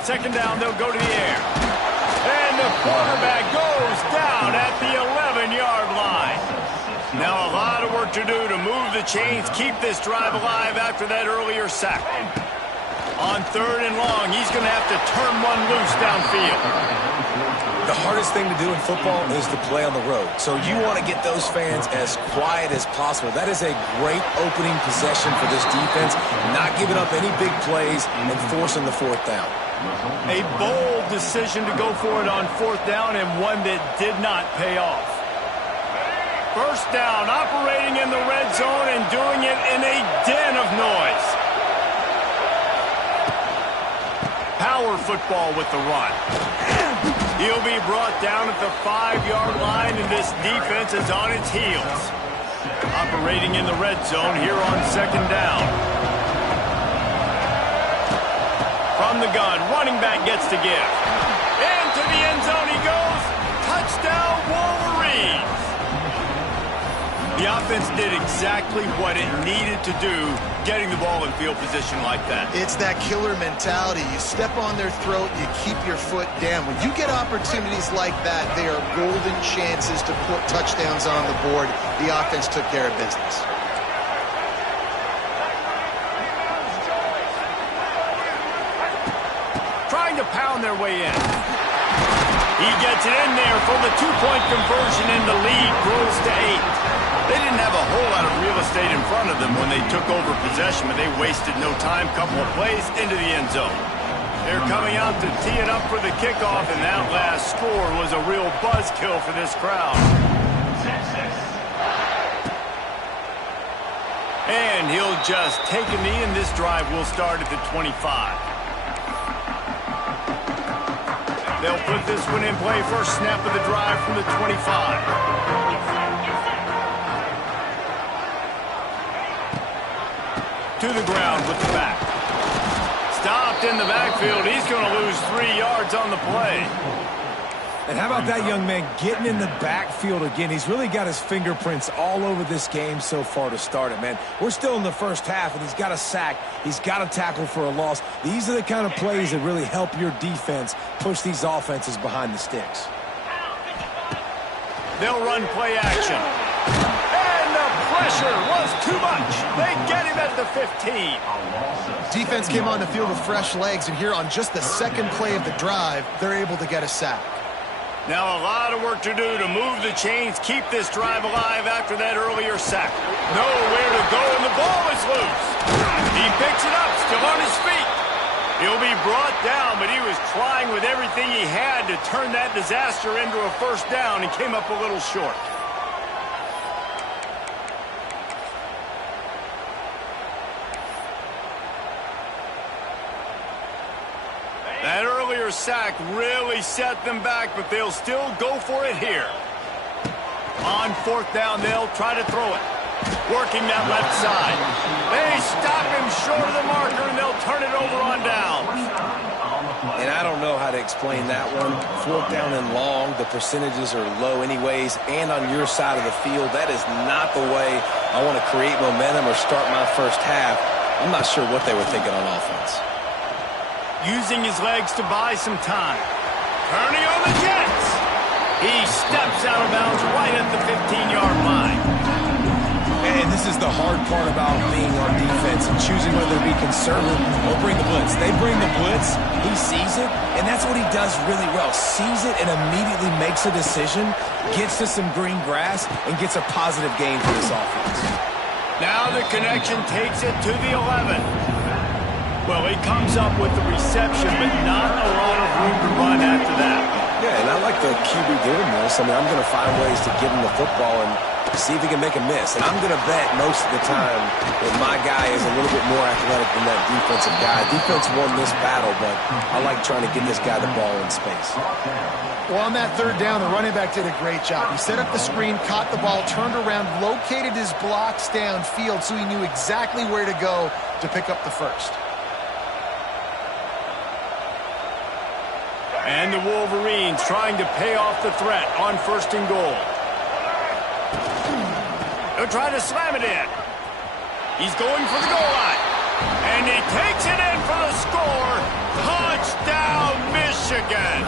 Second down, they'll go to the air. And the quarterback goes down at the 11-yard line. Now a lot of work to do to move the chains, keep this drive alive after that earlier sack. On 3rd and long, he's going to have to turn one loose downfield. The hardest thing to do in football is to play on the road. So you want to get those fans as quiet as possible. That is a great opening possession for this defense, not giving up any big plays and forcing the 4th down. A bold decision to go for it on 4th down, and one that did not pay off. First down, operating in the red zone and doing it in a den of noise. Power football with the run. He'll be brought down at the 5-yard line, and this defense is on its heels. Operating in the red zone here on 2nd down. From the gun, running back gets to give. Into the end zone he goes. Touchdown, Wolverines. The offense did exactly what it needed to do, getting the ball in field position like that. It's that killer mentality. You step on their throat, you keep your foot down. When you get opportunities like that, they are golden chances to put touchdowns on the board. The offense took care of business. Trying to pound their way in. He gets it in there for the 2-point conversion, and the lead grows to 8. They didn't have a whole lot of real estate in front of them when they took over possession, but they wasted no time. Couple of plays into the end zone. They're coming out to tee it up for the kickoff, and that last score was a real buzzkill for this crowd. And he'll just take a knee, and this drive will start at the 25. They'll put this one in play. First snap of the drive from the 25. To the ground with the back. Stopped in the backfield. He's going to lose 3 yards on the play. And how about that young man getting in the backfield again? He's really got his fingerprints all over this game so far to start it, man. We're still in the first half, and he's got a sack. He's got a tackle for a loss. These are the kind of plays that really help your defense push these offenses behind the sticks. They'll run play action. Pressure was too much. They get him at the 15. Defense came on the field with fresh legs, and here on just the 2nd play of the drive, they're able to get a sack. Now a lot of work to do to move the chains, keep this drive alive after that earlier sack. Nowhere to go, and the ball is loose. He picks it up, still on his feet. He'll be brought down, but he was trying with everything he had to turn that disaster into a first down and came up a little short. That earlier sack really set them back, but they'll still go for it here. On 4th down, they'll try to throw it. Working that left side. They stop him short of the marker, and they'll turn it over on down. And I don't don't know how to explain that one. 4th down and long, the percentages are low anyways, and on your side of the field, that is not the way I want to create momentum or start my first half. I'm not sure what they were thinking on offense. Using his legs to buy some time. Turning on the Jets. He steps out of bounds right at the 15-yard line. And this is the hard part about being on defense and choosing whether to be conservative or bring the blitz. They bring the blitz, he sees it, and that's what he does really well. Sees it and immediately makes a decision, gets to some green grass, and gets a positive gain for this offense. Now the connection takes it to the 11. Well, he comes up with the reception, but not a lot of room to run after that. Yeah, and I like the QB doing this. I mean, I'm going to find ways to give him the football and see if he can make a miss. And I'm going to bet most of the time that my guy is a little bit more athletic than that defensive guy. Defense won this battle, but I like trying to get this guy the ball in space. Well, on that 3rd down, the running back did a great job. He set up the screen, caught the ball, turned around, located his blocks downfield so he knew exactly where to go to pick up the first. And the Wolverines trying to pay off the threat on 1st and goal. They'll try to slam it in. He's going for the goal line. And he takes it in for the score. Touchdown, Michigan.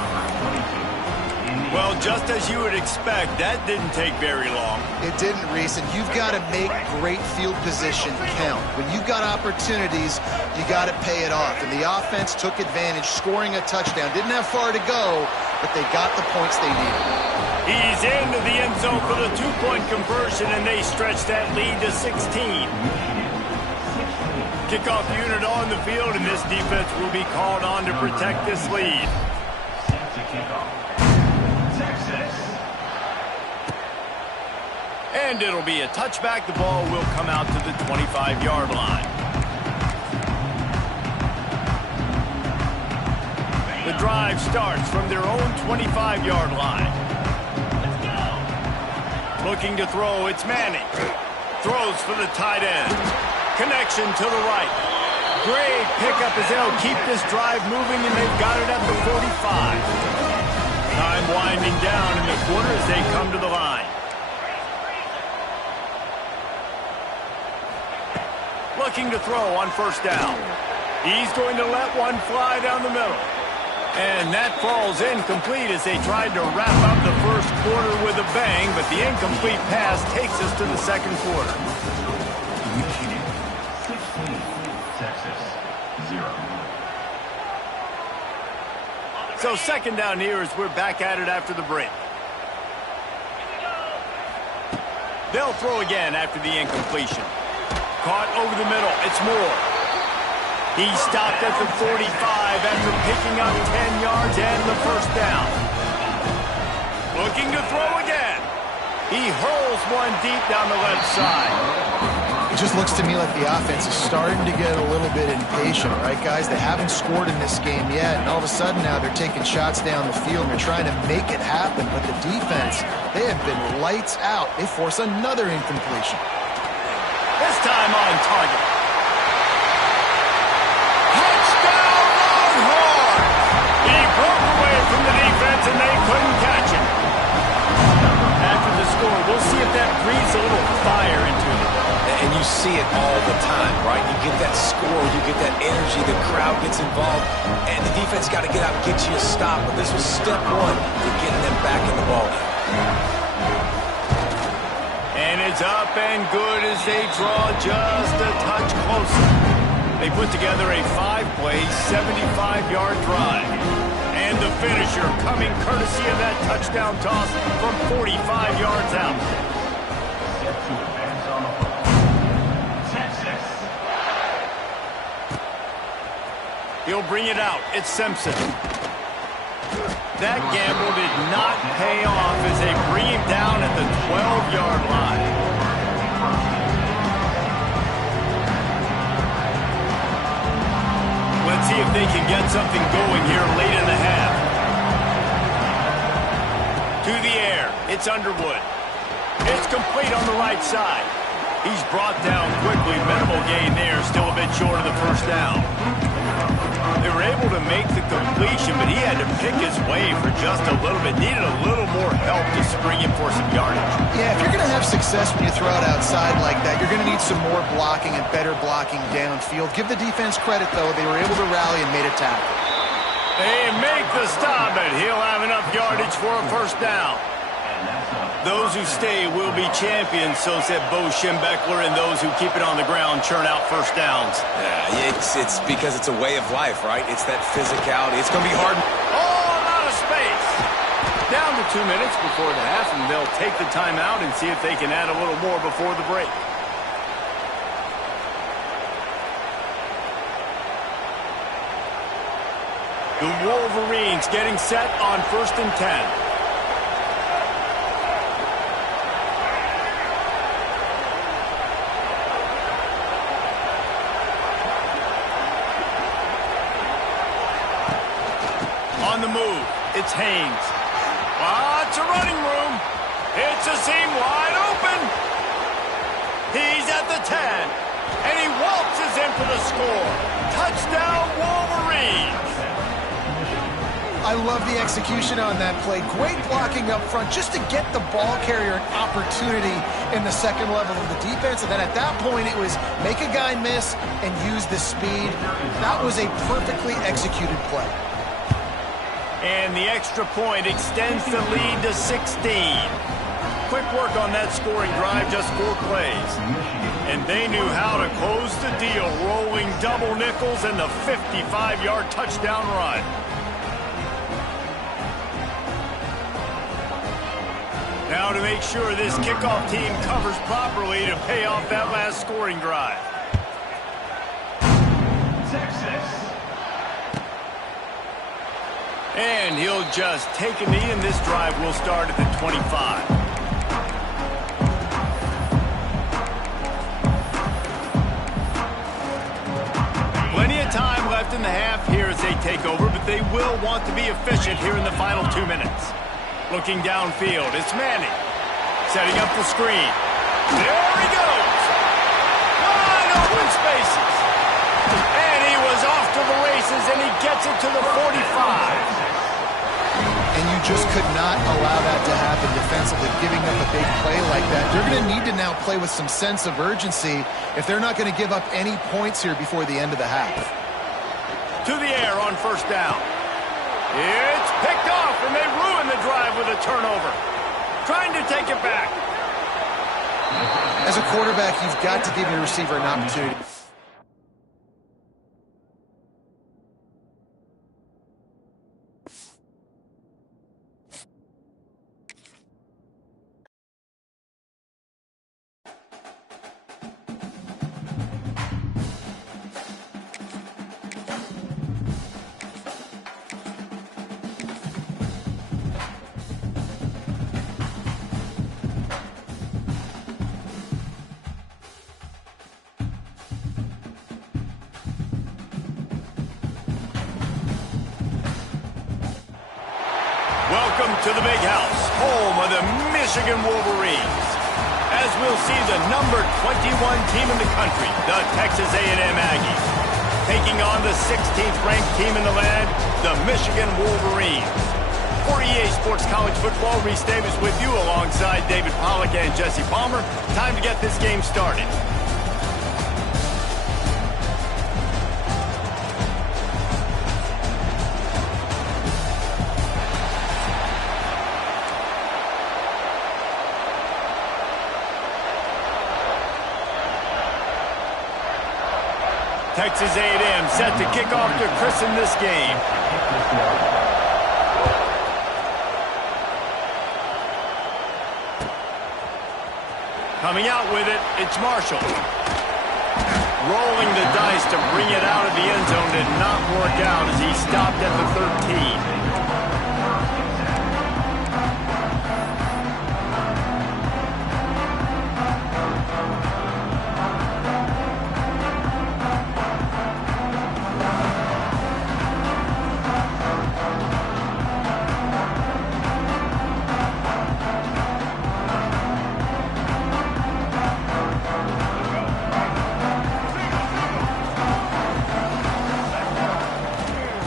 Well, just as you would expect, that didn't take very long. It didn't, Reese, and you've got to make great field position count. When you've got opportunities, you got to pay it off. And the offense took advantage, scoring a touchdown. Didn't have far to go, but they got the points they needed. He's into the end zone for the 2-point conversion, and they stretch that lead to 16. Kickoff unit on the field, and this defense will be called on to protect this lead. And it'll be a touchback. The ball will come out to the 25-yard line. The drive starts from their own 25-yard line. Looking to throw, it's Manning. Throws for the tight end. Connection to the right. Great pickup as they'll keep this drive moving, and they've got it at the 45. Time winding down in the quarter as they come to the line. Looking to throw on 1st down. He's going to let one fly down the middle. And that falls incomplete as they tried to wrap up the 1st quarter with a bang, but the incomplete pass takes us to the 2nd quarter. So 2nd down here as we're back at it after the break. They'll throw again after the incompletion. Caught over the middle. It's Moore. He stopped at the 45 after picking up 10 yards and the 1st down. Looking to throw again. He hurls one deep down the left side. It just looks to me like the offense is starting to get a little bit impatient, right, guys? They haven't scored in this game yet, and all of a sudden now they're taking shots down the field and they're trying to make it happen. But the defense, they have been lights out. They force another incompletion. This time on target. Touchdown, Longhorns! He broke away from the defense and they couldn't catch him. After the score, we'll see if that breathes a little fire into him. And you see it all the time, right? You get that score, you get that energy, the crowd gets involved, and the defense got to get out and get you a stop. But this was step 1 to getting them back in the ballgame. And it's up and good as they draw just a touch closer. They put together a 5-play, 75-yard drive. And the finisher coming courtesy of that touchdown toss from 45 yards out. He'll bring it out. It's Simpson. That gamble did not pay off as they bring him down at the 12-yard line. Let's see if they can get something going here late in the half. To the air. It's Underwood. It's complete on the right side. He's brought down quickly. Minimal gain there. Still a bit short of the 1st down. They were able to make the completion, but he pick his way for just a little bit. Needed a little more help to spring him for some yardage. Yeah, if you're going to have success when you throw it outside like that, you're going to need some more blocking and better blocking downfield. Give the defense credit, though. They were able to rally and made a tackle. They make the stop, and he'll have enough yardage for a first down. Those who stay will be champions, so said Bo Schembechler, and those who keep it on the ground churn out first downs. Yeah, it's because it's a way of life, right? It's that physicality. It's going to be hard. Oh, a lot of space. Down to 2 minutes before the half, and they'll take the timeout and see if they can add a little more before the break. The Wolverines getting set on 1st and 10. On the move, it's Haynes. Lots of running room. It's a seam wide open. He's at the 10, and he waltzes in for the score. Touchdown, Wolverines. I love the execution on that play. Great blocking up front just to get the ball carrier an opportunity in the second level of the defense. And then at that point, it was make a guy miss and use the speed. That was a perfectly executed play. And the extra point extends the lead to 16. Quick work on that scoring drive, just 4 plays. And they knew how to close the deal, rolling double nickels and the 55-yard touchdown run. Now to make sure this kickoff team covers properly to pay off that last scoring drive. And he'll just take a knee, and this drive will start at the 25. Plenty of time left in the half here as they take over, but they will want to be efficient here in the final 2 minutes. Looking downfield, it's Manning. Setting up the screen. There he goes. Wide open spaces. And he was off to the races, and he gets it to the 45. And you just could not allow that to happen defensively, giving up a big play like that. They're going to need to now play with some sense of urgency if they're not going to give up any points here before the end of the half. To the air on first down. It's picked off, and they ruin the drive with a turnover. Trying to take it back. As a quarterback, you've got to give your receiver an opportunity. Welcome to the big house, home of the Michigan Wolverines. As we'll see the number 21 team in the country, the Texas A&M Aggies, taking on the 16th ranked team in the land, the Michigan Wolverines. For EA Sports College Football, Reese Davis with you alongside David Pollack and Jesse Palmer. Time to get this game started. Texas A&M set to kick off to christen this game. Coming out with it, it's Marshall. Rolling the dice to bring it out of the end zone did not work out as he stopped at the 13.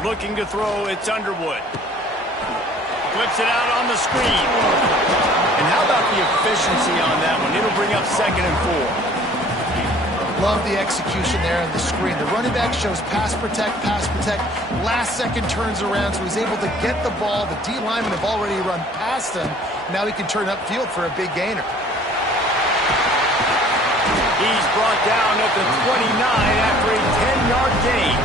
Looking to throw, it's Underwood. Flips it out on the screen. And how about the efficiency on that one? It'll bring up 2nd and 4. Love the execution there on the screen. The running back shows pass protect. Last second turns around, so he's able to get the ball. The D linemen have already run past him. Now he can turn upfield for a big gainer. He's brought down at the 29 after a 10-yard gain.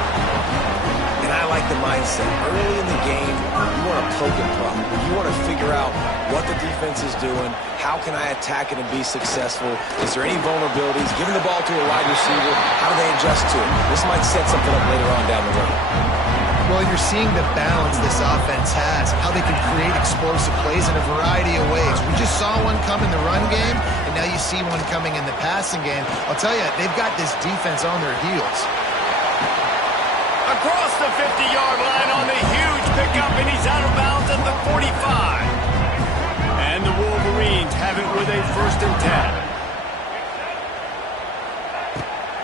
And I like the mindset. Early in the game, you want to poke and prod. You want to figure out what the defense is doing. How can I attack it and be successful? Is there any vulnerabilities? Giving the ball to a wide receiver, how do they adjust to it? This might set something up later on down the road. Well, you're seeing the balance this offense has, how they can create explosive plays in a variety of ways. We just saw one come in the run game, and now you see one coming in the passing game. I'll tell you, they've got this defense on their heels. Across the 50-yard line on the huge pickup, and he's out of bounds at the 45. And the Wolverines have it with a 1st and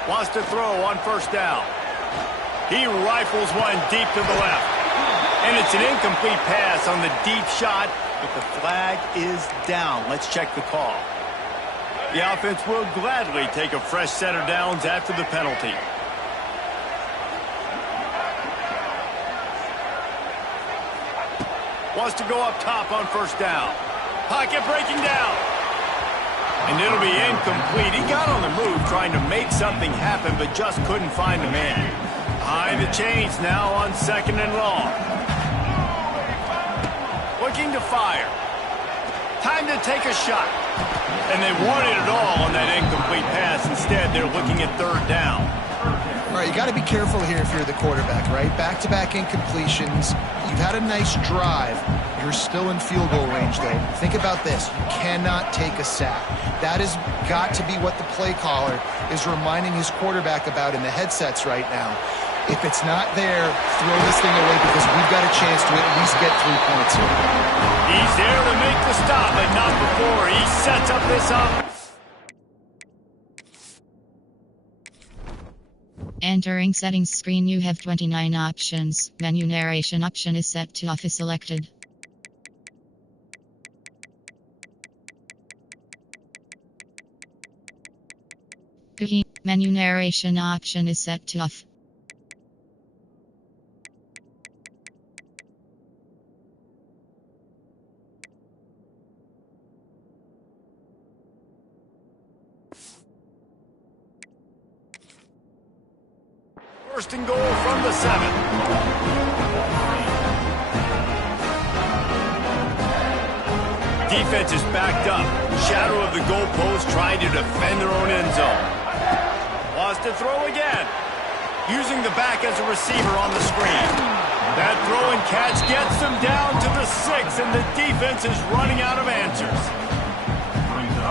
10. Wants to throw on 1st down. He rifles one deep to the left. And it's an incomplete pass on the deep shot, but the flag is down. Let's check the call. The offense will gladly take a fresh set of downs after the penalty. Wants to go up top on 1st down. Pocket breaking down. And it'll be incomplete. He got on the move trying to make something happen, but just couldn't find the man. Behind the chains now on 2nd and long. Looking to fire. Time to take a shot. And they wanted it all on that incomplete pass. Instead, they're looking at 3rd down. All right, you got to be careful here if you're the quarterback, right? Back-to-back incompletions. You've had a nice drive. You're still in field goal range, though. Think about this. You cannot take a sack. That has got to be what the play caller is reminding his quarterback about in the headsets right now. If it's not there, throw this thing away because we've got a chance to at least get 3 points here. He's there to make the stop, but not before. He sets up this up. Entering settings screen, you have 29 options. Menu narration option is set to off is selected. Menu narration option is set to off. First and goal from the 7. Defense is backed up. Shadow of the goalpost trying to defend their own end zone. Wants to throw again. Using the back as a receiver on the screen. That throw and catch gets them down to the 6, and the defense is running out of answers.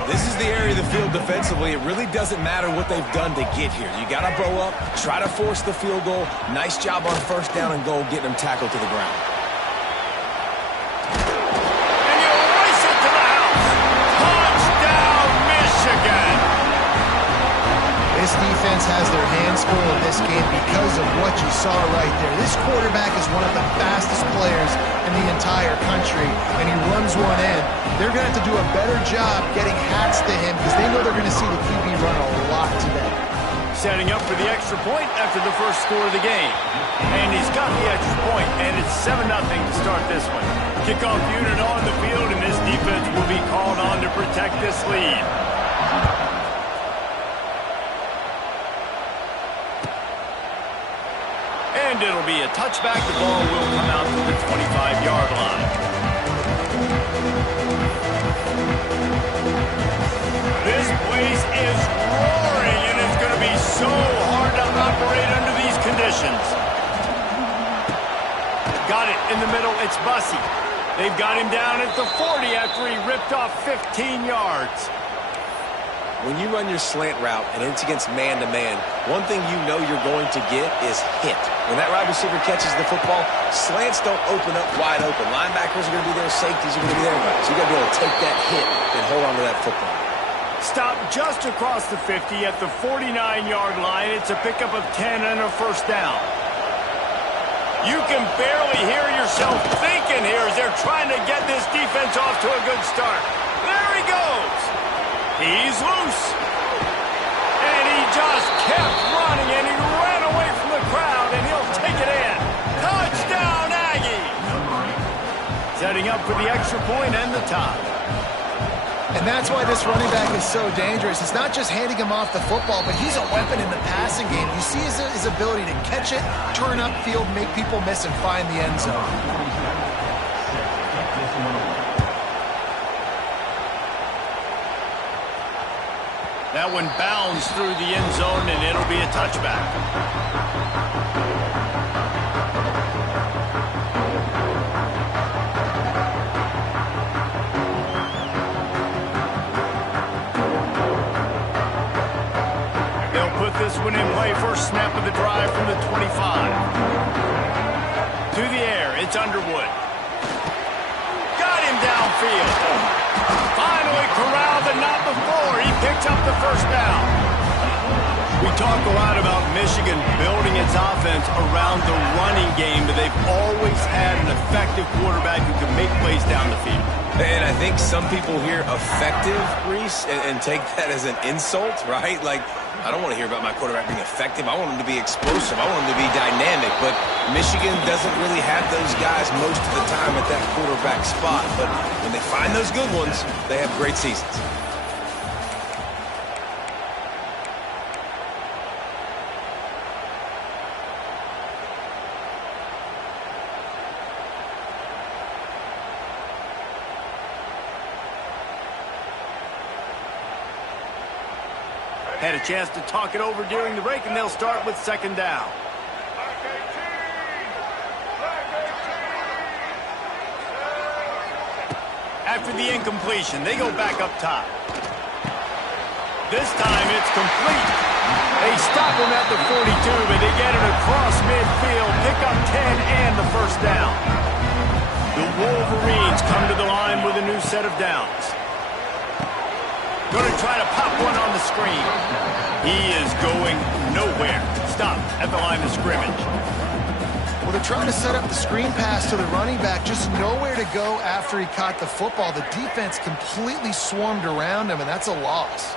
This is the area of the field defensively. It really doesn't matter what they've done to get here. You got to bow up, try to force the field goal. Nice job on 1st down and goal, getting them tackled to the ground. And you race it to the house. Touchdown, Michigan. This defense has their hands full in this game because of what you saw right there. This quarterback is one of the fastest players in the entire country, and he runs one in. They're going to have to do a better job getting hats to him because they know they're going to see the QB run a lot today. Setting up for the extra point after the first score of the game. And he's got the extra point, and it's 7-0 to start this one. Kickoff unit on the field, and this defense will be called on to protect this lead. And it'll be a touchback. The ball will come out to the 25-yard line. This place is roaring, and it's going to be so hard to operate under these conditions. Got it in the middle. It's Bussey. They've got him down at the 40 after he ripped off 15 yards. When you run your slant route and it's against man-to-man, one thing you know you're going to get is hit. When that wide receiver catches the football, slants don't open up wide open. Linebackers are going to be there, safeties are going to be there. So you got to be able to take that hit and hold on to that football. Stop just across the 50 at the 49-yard line. It's a pickup of 10 and a 1st down. You can barely hear your yourself thinking here as they're trying to get this defense off to a good start. There he goes. He's loose. And he just kept running, and he ran away from the crowd, and he'll take it in. Touchdown, Aggies! Setting up for the extra point and the tie. And that's why this running back is so dangerous. It's not just handing him off the football, but he's a weapon in the passing game. You see his ability to catch it, turn upfield, make people miss, and find the end zone. That one bounds through the end zone, and it'll be a touchback. This one in play, first snap of the drive from the 25. To the air, it's Underwood. Got him downfield. Finally corralled, but not before. He picks up the first down. We talk a lot about Michigan building its offense around the running game, but they've always had an effective quarterback who can make plays down the field. And I think some people hear effective, Reese, and take that as an insult, right? Like, I don't want to hear about my quarterback being effective. I want him to be explosive. I want him to be dynamic. But Michigan doesn't really have those guys most of the time at that quarterback spot. But when they find those good ones, they have great seasons. Had a chance to talk it over during the break, and they'll start with second down. After the incompletion, they go back up top. This time it's complete. They stop him at the 42, but they get it across midfield, pick up 10 and the first down. The Wolverines come to the line with a new set of downs. Going to try to pop one on the screen. He is going nowhere. Stop at the line of scrimmage. Well, they're trying to set up the screen pass to the running back, just nowhere to go after he caught the football. The defense completely swarmed around him, and that's a loss.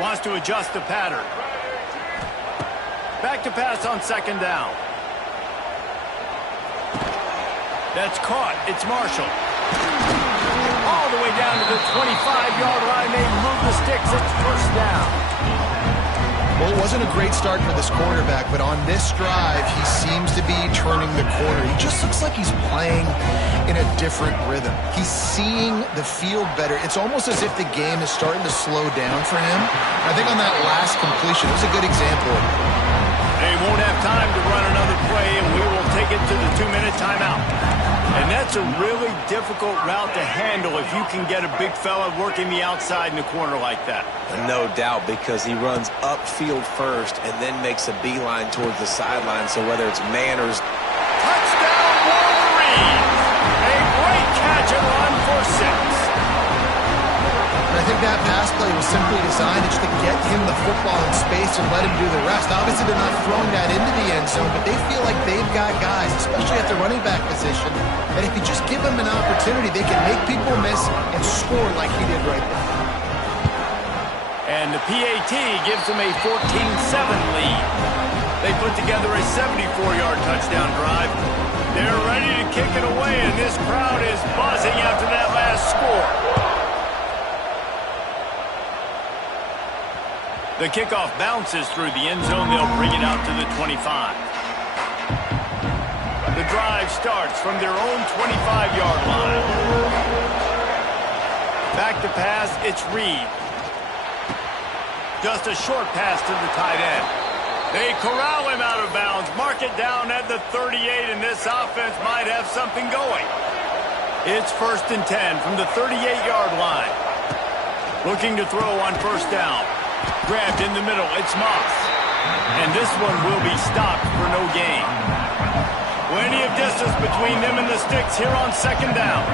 Wants to adjust the pattern. Back to pass on second down. That's caught. It's Marshall. All the way down to the 25-yard line. They move the sticks. It's first down. Well, it wasn't a great start for this quarterback, but on this drive, he seems to be turning the corner. He just looks like he's playing in a different rhythm. He's seeing the field better. It's almost as if the game is starting to slow down for him. I think on that last completion, it was a good example of it. They won't have time to run another play, and we will take it to the 2-minute timeout. And that's a really difficult route to handle if you can get a big fella working the outside in the corner like that. No doubt, because he runs upfield first and then makes a beeline towards the sideline. So whether it's man or... Touchdown, Wolverines! A great catch and run for 6. And I think that pass play was simply designed just to get him the football in space and let him do the rest. Obviously, they're not throwing that into the end zone, but they feel like they've got guys, especially at the running back position, and if you just give them an opportunity, they can make people miss and score like he did right there. And the PAT gives them a 14-7 lead. They put together a 74-yard touchdown drive. They're ready to kick it away, and this crowd is buzzing after that last score. The kickoff bounces through the end zone. They'll bring it out to the 25. The drive starts from their own 25-yard line. Back to pass, it's Reed. Just a short pass to the tight end. They corral him out of bounds, mark it down at the 38, and this offense might have something going. It's 1st and 10 from the 38-yard line. Looking to throw on first down. Grabbed in the middle, it's Moss. And this one will be stopped for no gain. Plenty of distance between them and the sticks here on second down.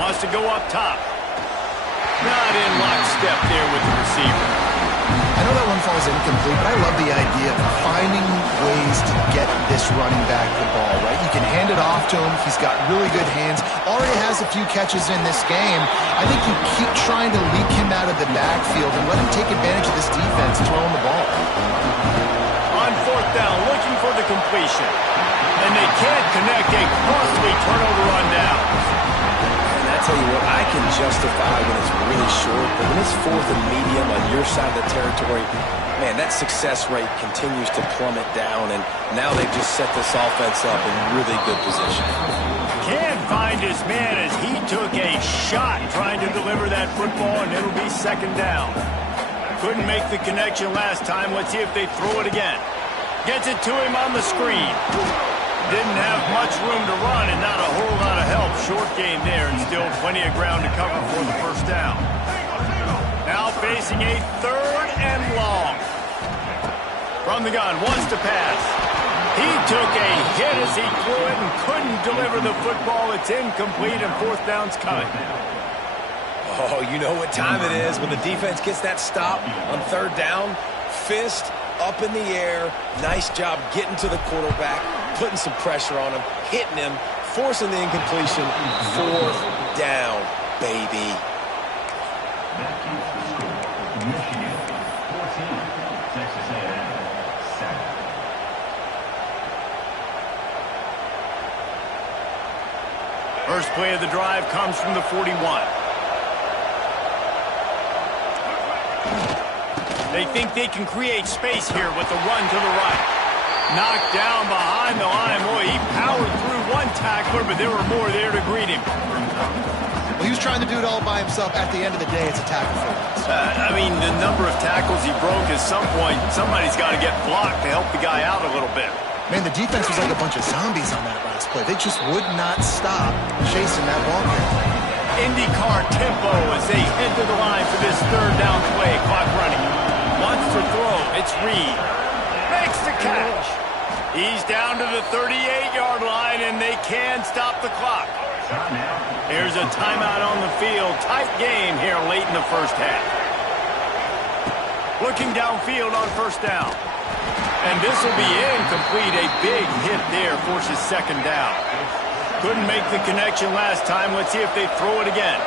Wants to go up top. Not in lockstep there with the receiver. I know that one falls incomplete, but I love the idea of finding ways to get this running back the ball, right? You can hand it off to him. He's got really good hands. Already has a few catches in this game. I think you keep trying to leak him out of the backfield and let him take advantage of this defense throwing the ball. On fourth down, looking for the completion. And they can't connect a costly turnover on downs. And I tell you what, I can justify when it's really short, but when it's fourth and medium on your side of the territory, man, that success rate continues to plummet down, and now they've just set this offense up in really good position. Can't find his man as he took a shot trying to deliver that football, and it'll be second down. Couldn't make the connection last time. Let's see if they throw it again. Gets it to him on the screen. Didn't have much room to run and not a whole lot of help. Short gain there and still plenty of ground to cover for the first down. Now facing a third and long. From the gun, wants to pass. He took a hit as he threw it and couldn't deliver the football. It's incomplete and fourth down's coming. Oh, you know what time it is when the defense gets that stop on third down. Fist up in the air. Nice job getting to the quarterback, putting some pressure on him, hitting him, forcing the incompletion. Fourth down, baby. First play of the drive comes from the 41. They think they can create space here with the run to the right. Knocked down behind the line. Boy, he powered through one tackler, but there were more there to greet him. Well, he was trying to do it all by himself. At the end of the day, it's a tackle for us. I mean, the number of tackles he broke, at some point, somebody's got to get blocked to help the guy out a little bit. Man, the defense was like a bunch of zombies on that last play. They just would not stop chasing that ball carrier. IndyCar tempo as they head to the line for this third down play. Clock running. Wants to throw. It's Reed. Makes the catch. He's down to the 38-yard line, and they can stop the clock. Here's a timeout on the field. Tight game here late in the first half. Looking downfield on first down. And this will be incomplete. A big hit there forces second down. Couldn't make the connection last time. Let's see if they throw it again.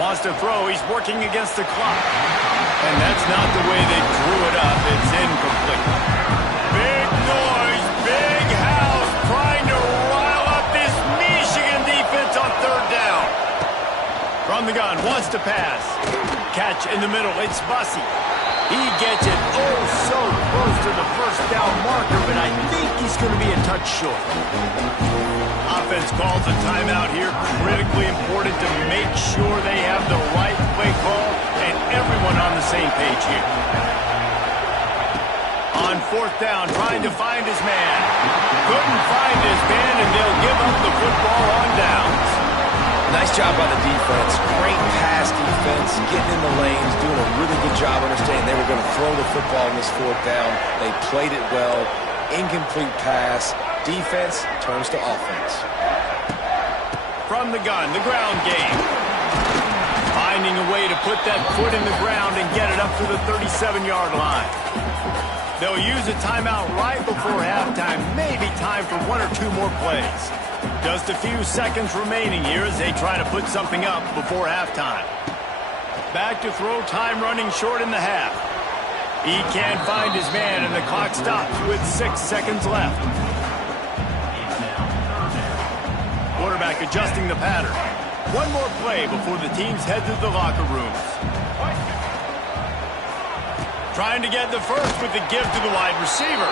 Wants to throw. He's working against the clock. And that's not the way they drew it up. It's incomplete. Big noise, big house, trying to rile up this Michigan defense on third down. From the gun, wants to pass. Catch in the middle. It's Bussey. He gets it oh so close to the first down marker, but I think he's going to be a touch short. Offense calls a timeout here. Critically important to make sure they have the right play call and everyone on the same page here. On fourth down, trying to find his man. Couldn't find his man, and they'll give up the football on downs. Nice job by the defense. Great pass defense, getting in the lanes, doing a really good job understanding they were going to throw the football in this fourth down. They played it well. Incomplete pass. Defense turns to offense. From the gun, the ground game. Finding a way to put that foot in the ground and get it up to the 37-yard line. They'll use a timeout right before halftime. Maybe time for one or two more plays. Just a few seconds remaining here as they try to put something up before halftime. Back to throw, time running short in the half. He can't find his man, and the clock stops with 6 seconds left. Quarterback adjusting the pattern. One more play before the teams head to the locker rooms. Trying to get the first with the give to the wide receiver.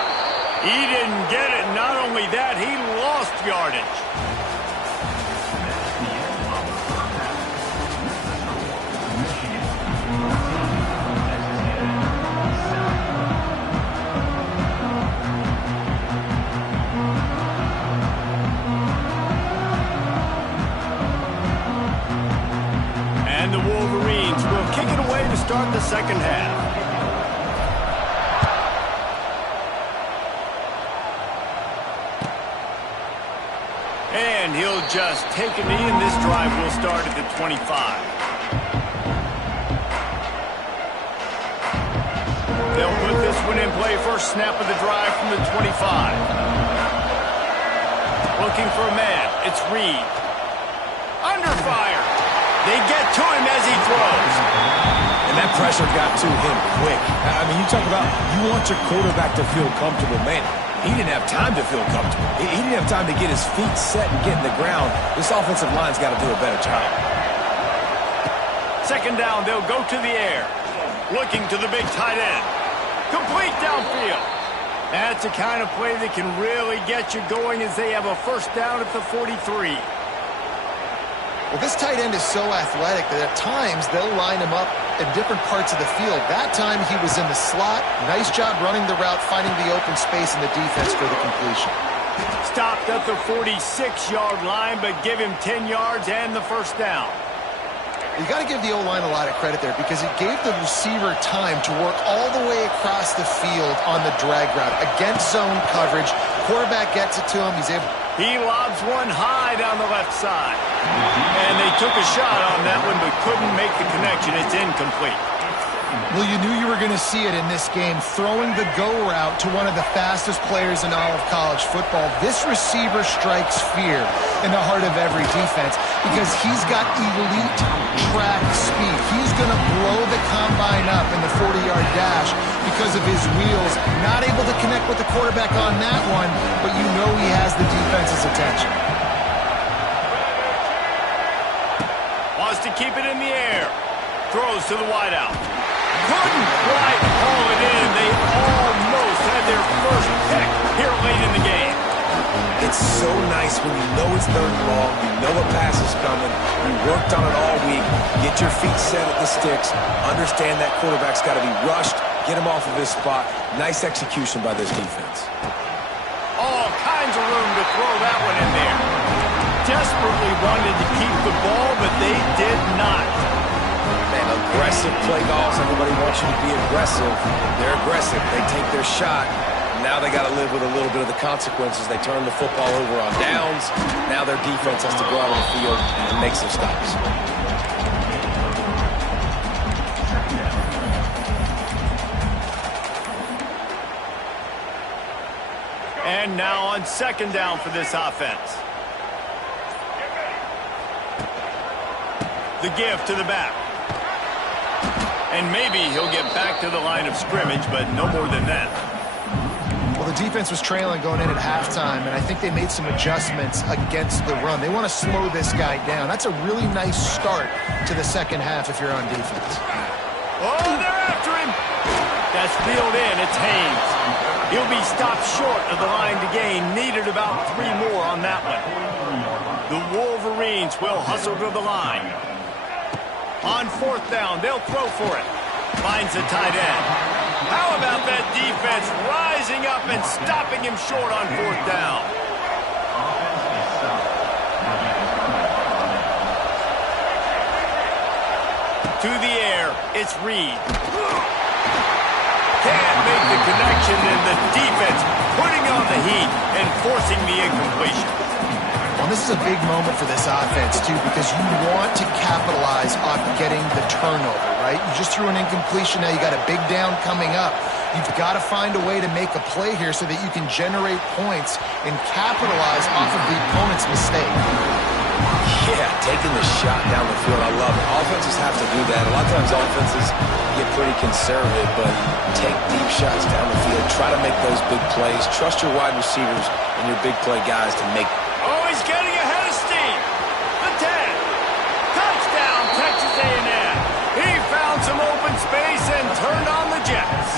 He didn't get it. Not only that, he lost yardage. And the Wolverines will kick it away to start the second half. And he'll just take a knee, and this drive will start at the 25. They'll put this one in play. First snap of the drive from the 25. Looking for a man. It's Reed. Under fire. They get to him as he throws. And that pressure got to him quick. I mean, you talk about you want your quarterback to feel comfortable. Man, he didn't have time to feel comfortable. He didn't have time to get his feet set and get in the ground. This offensive line's got to do a better job. Second down, they'll go to the air. Looking to the big tight end. Complete downfield. That's the kind of play that can really get you going as they have a first down at the 43. Well, this tight end is so athletic that at times they'll line him up in different parts of the field. That time he was in the slot. Nice job running the route, finding the open space in the defense for the completion. Stopped at the 46-yard line, but give him 10 yards and the first down. You got to give the O-line a lot of credit there because it gave the receiver time to work all the way across the field on the drag route. Against zone coverage, quarterback gets it to him. He's able. He lobs one high down the left side. And they took a shot on that one, but couldn't make the connection. It's incomplete. Well, you knew you were going to see it in this game, throwing the go route to one of the fastest players in all of college football. This receiver strikes fear in the heart of every defense because he's got elite track speed. He's going to blow the combine up in the 40-yard dash because of his wheels. Not able to connect with the quarterback on that one, but you know he has the defense's attention. Wants to keep it in the air. Throws to the wideout. Couldn't quite haul it in. They almost had their first pick here late in the game. It's so nice when you know it's third and long, you know a pass is coming, you worked on it all week, get your feet set at the sticks, understand that quarterback's got to be rushed, get him off of his spot. Nice execution by this defense. All kinds of room to throw that one in there. Desperately wanted to keep the ball, but they did not. Man, aggressive play calls. Everybody wants you to be aggressive. They're aggressive. They take their shot. Now they got to live with a little bit of the consequences. They turn the football over on downs. Now their defense has to go out on the field and make some stops. And now on second down for this offense. The give to the back. And maybe he'll get back to the line of scrimmage, but no more than that. Well, the defense was trailing going in at halftime, and I think they made some adjustments against the run. They want to slow this guy down. That's a really nice start to the second half if you're on defense. Oh, they're after him. That's reeled in. It's Haynes. He'll be stopped short of the line to gain. Needed about 3 more on that one. The Wolverines will hustle to the line. On fourth down, they'll throw for it. Finds the tight end. How about that defense rising up and stopping him short on fourth down? To the air, it's Reed. Can't make the connection, and the defense putting on the heat and forcing the incompletion. Well, this is a big moment for this offense, too, because you want to capitalize on getting the turnover, right? You just threw an incompletion. Now you got a big down coming up. You've got to find a way to make a play here so that you can generate points and capitalize off of the opponent's mistake. Yeah, taking the shot down the field, I love it. Offenses have to do that. A lot of times offenses get pretty conservative, but take deep shots down the field. Try to make those big plays. Trust your wide receivers and your big play guys to make. Oh, he's getting ahead of steam. The 10. Touchdown, Texas A&M. He found some open space and turned on the Jets.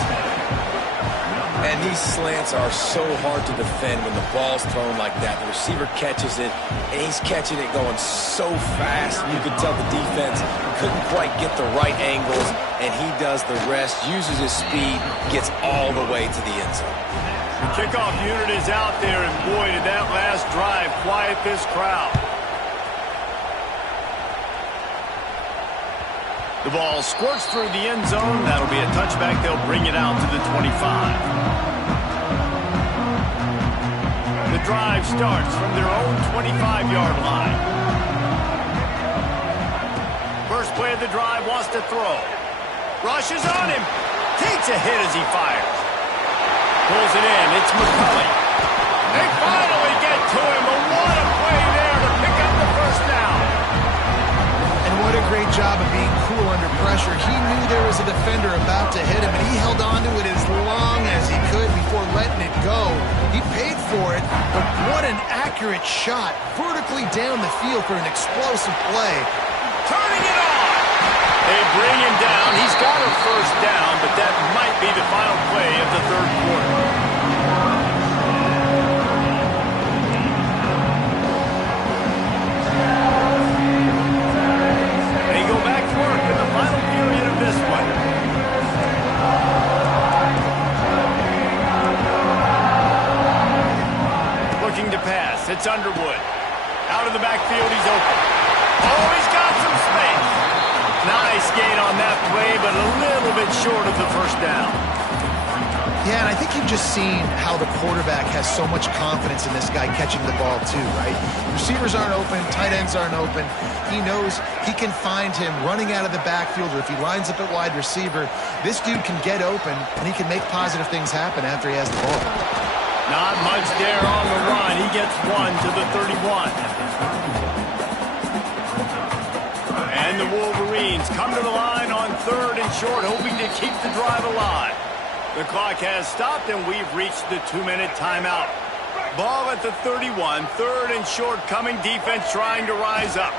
And these slants are so hard to defend when the ball's thrown like that. The receiver catches it, and he's catching it going so fast. You could tell the defense couldn't quite get the right angles, and he does the rest, uses his speed, gets all the way to the end zone. The kickoff unit is out there, and boy, did that last drive quiet this crowd. The ball squirts through the end zone. That'll be a touchback. They'll bring it out to the 25. The drive starts from their own 25-yard line. First play of the drive, wants to throw. Rushes on him. Takes a hit as he fires. Pulls it in. It's McCulley. They finally get to him, but what a play there to pick up the first down. And what a great job of being cool under pressure. He knew there was a defender about to hit him, and he held on to it as long as he could before letting it go. He paid for it, but what an accurate shot vertically down the field for an explosive play. Turning it on. They bring him down. He's got a first down, but that might be the final play of the third quarter. They go back to work in the final period of this one. Looking to pass. It's Underwood. Out of the backfield, he's open. Oh, he's got some space. Nice gain on that play, but a little bit short of the first down. Yeah, and I think you've just seen how the quarterback has so much confidence in this guy catching the ball too, right? Receivers aren't open, tight ends aren't open. He knows he can find him running out of the backfield, or if he lines up at wide receiver, this dude can get open, and he can make positive things happen after he has the ball. Not much there on the run. He gets one to the 31. And the Wolverines come to the line on 3rd and short, hoping to keep the drive alive. The clock has stopped, and we've reached the 2-minute timeout. Ball at the 31, 3rd and short coming. Defense trying to rise up.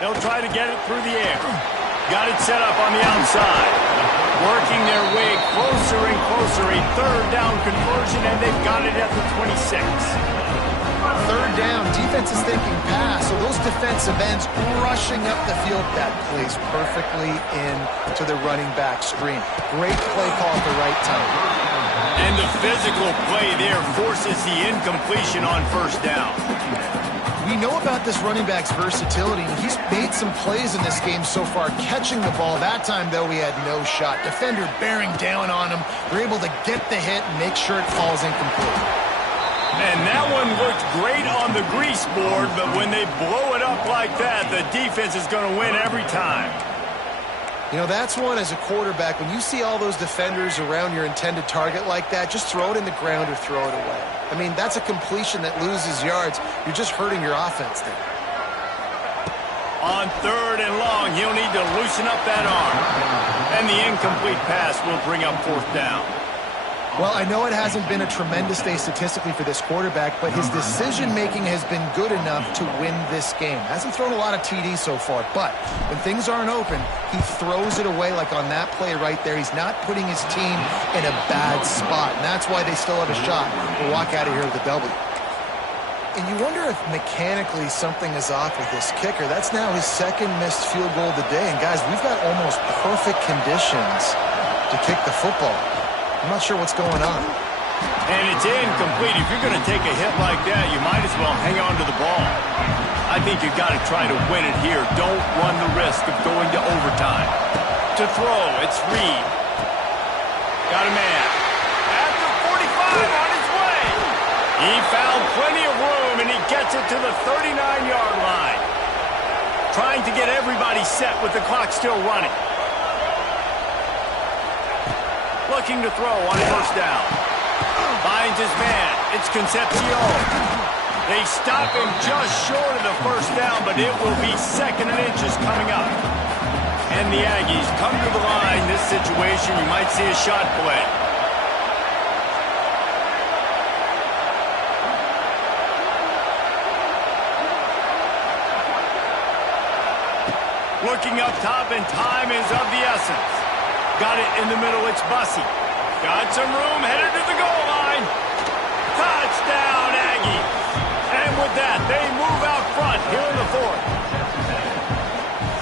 They'll try to get it through the air. Got it set up on the outside. Working their way closer and closer. A 3rd down conversion, and they've got it at the 26. 3rd down, defense is thinking pass, so those defensive ends rushing up the field. That plays perfectly into the running back screen. Great play call at the right time. And the physical play there forces the incompletion on 1st down. We know about this running back's versatility, and he's made some plays in this game so far, catching the ball. That time, though, he had no shot. Defender bearing down on him. They're able to get the hit and make sure it falls incomplete. And that one looked great on the grease board, but when they blow it up like that, the defense is going to win every time. You know, that's one as a quarterback. When you see all those defenders around your intended target like that, just throw it in the ground or throw it away. I mean, that's a completion that loses yards. You're just hurting your offense there. On 3rd and long, he'll need to loosen up that arm. And the incomplete pass will bring up 4th down. Well, I know it hasn't been a tremendous day statistically for this quarterback, but his decision-making has been good enough to win this game. Hasn't thrown a lot of TDs so far, but when things aren't open, he throws it away like on that play right there. He's not putting his team in a bad spot, and that's why they still have a shot to walk out of here with a W. And you wonder if mechanically something is off with this kicker. That's now his 2nd missed field goal of the day. And guys, we've got almost perfect conditions to kick the football. I'm not sure what's going on. And it's incomplete. If you're going to take a hit like that, you might as well hang on to the ball. I think you've got to try to win it here. Don't run the risk of going to overtime. To throw, it's Reed. Got a man. At the 45 on his way. He found plenty of room, and he gets it to the 39-yard line. Trying to get everybody set with the clock still running. Looking to throw on 1st down. Finds his man. It's Concepcion. They stop him just short of the 1st down, but it will be 2nd and inches coming up. And the Aggies come to the line. This situation, you might see a shot play. Looking up top, and time is of the essence. Got it in the middle, it's Bussey. Got some room, headed to the goal line. Touchdown, Aggies. And with that, they move out front here in the 4th.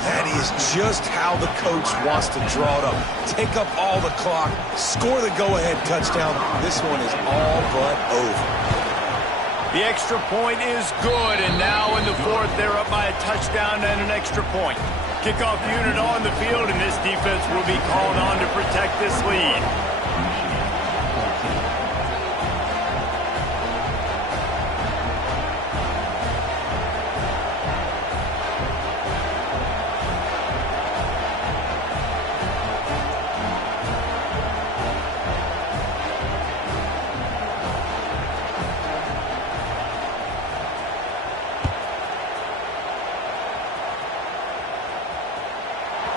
That is just how the coach wants to draw it up. Take up all the clock, score the go-ahead touchdown. This one is all but over. The extra point is good, and now in the 4th, they're up by a touchdown and an extra point. Kickoff unit on the field, and this defense will be called on to protect this lead.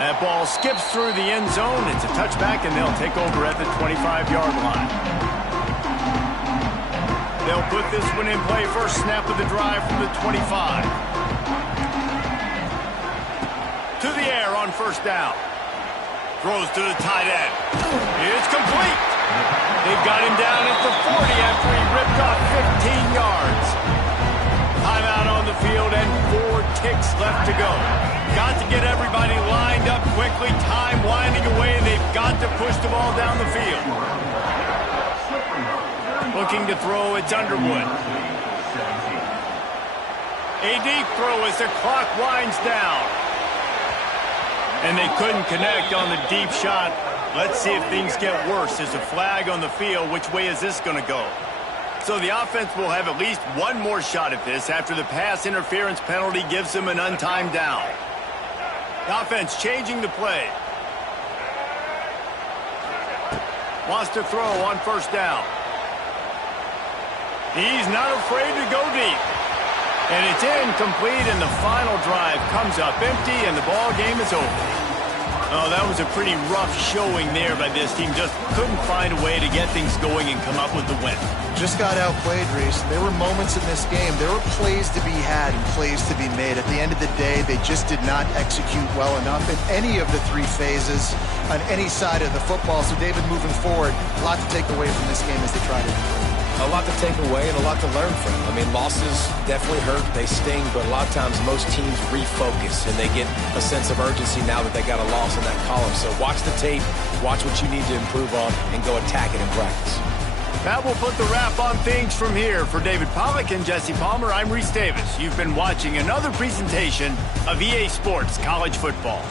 That ball skips through the end zone. It's a touchback, and they'll take over at the 25-yard line. They'll put this one in play. First snap of the drive from the 25. To the air on first down. Throws to the tight end. It's complete. They've got him down at the 40 after he ripped off 15 yards. Timeout on the field and 4 ticks left to go. Got to get everybody lined up quickly. Time winding away, and they've got to push the ball down the field. Looking to throw, it's Underwood. A deep throw as the clock winds down. And they couldn't connect on the deep shot. Let's see if things get worse. There's a flag on the field. Which way is this going to go? So the offense will have at least one more shot at this after the pass interference penalty gives them an untimed down. The offense changing the play. Wants to throw on first down. He's not afraid to go deep. And it's incomplete, and the final drive comes up empty, and the ball game is over. Oh, that was a pretty rough showing there by this team. Just couldn't find a way to get things going and come up with the win. Just got outplayed, Reese. There were moments in this game. There were plays to be had and plays to be made. At the end of the day, they just did not execute well enough in any of the 3 phases on any side of the football. So, David, moving forward, a lot to take away from this game as they try to improve. A lot to take away and a lot to learn from. I mean, losses definitely hurt. They sting, but a lot of times most teams refocus and they get a sense of urgency now that they got a loss in that column. So watch the tape, watch what you need to improve on, and go attack it in practice. That will put the wrap on things from here. For David Pollack and Jesse Palmer, I'm Reese Davis. You've been watching another presentation of EA Sports College Football.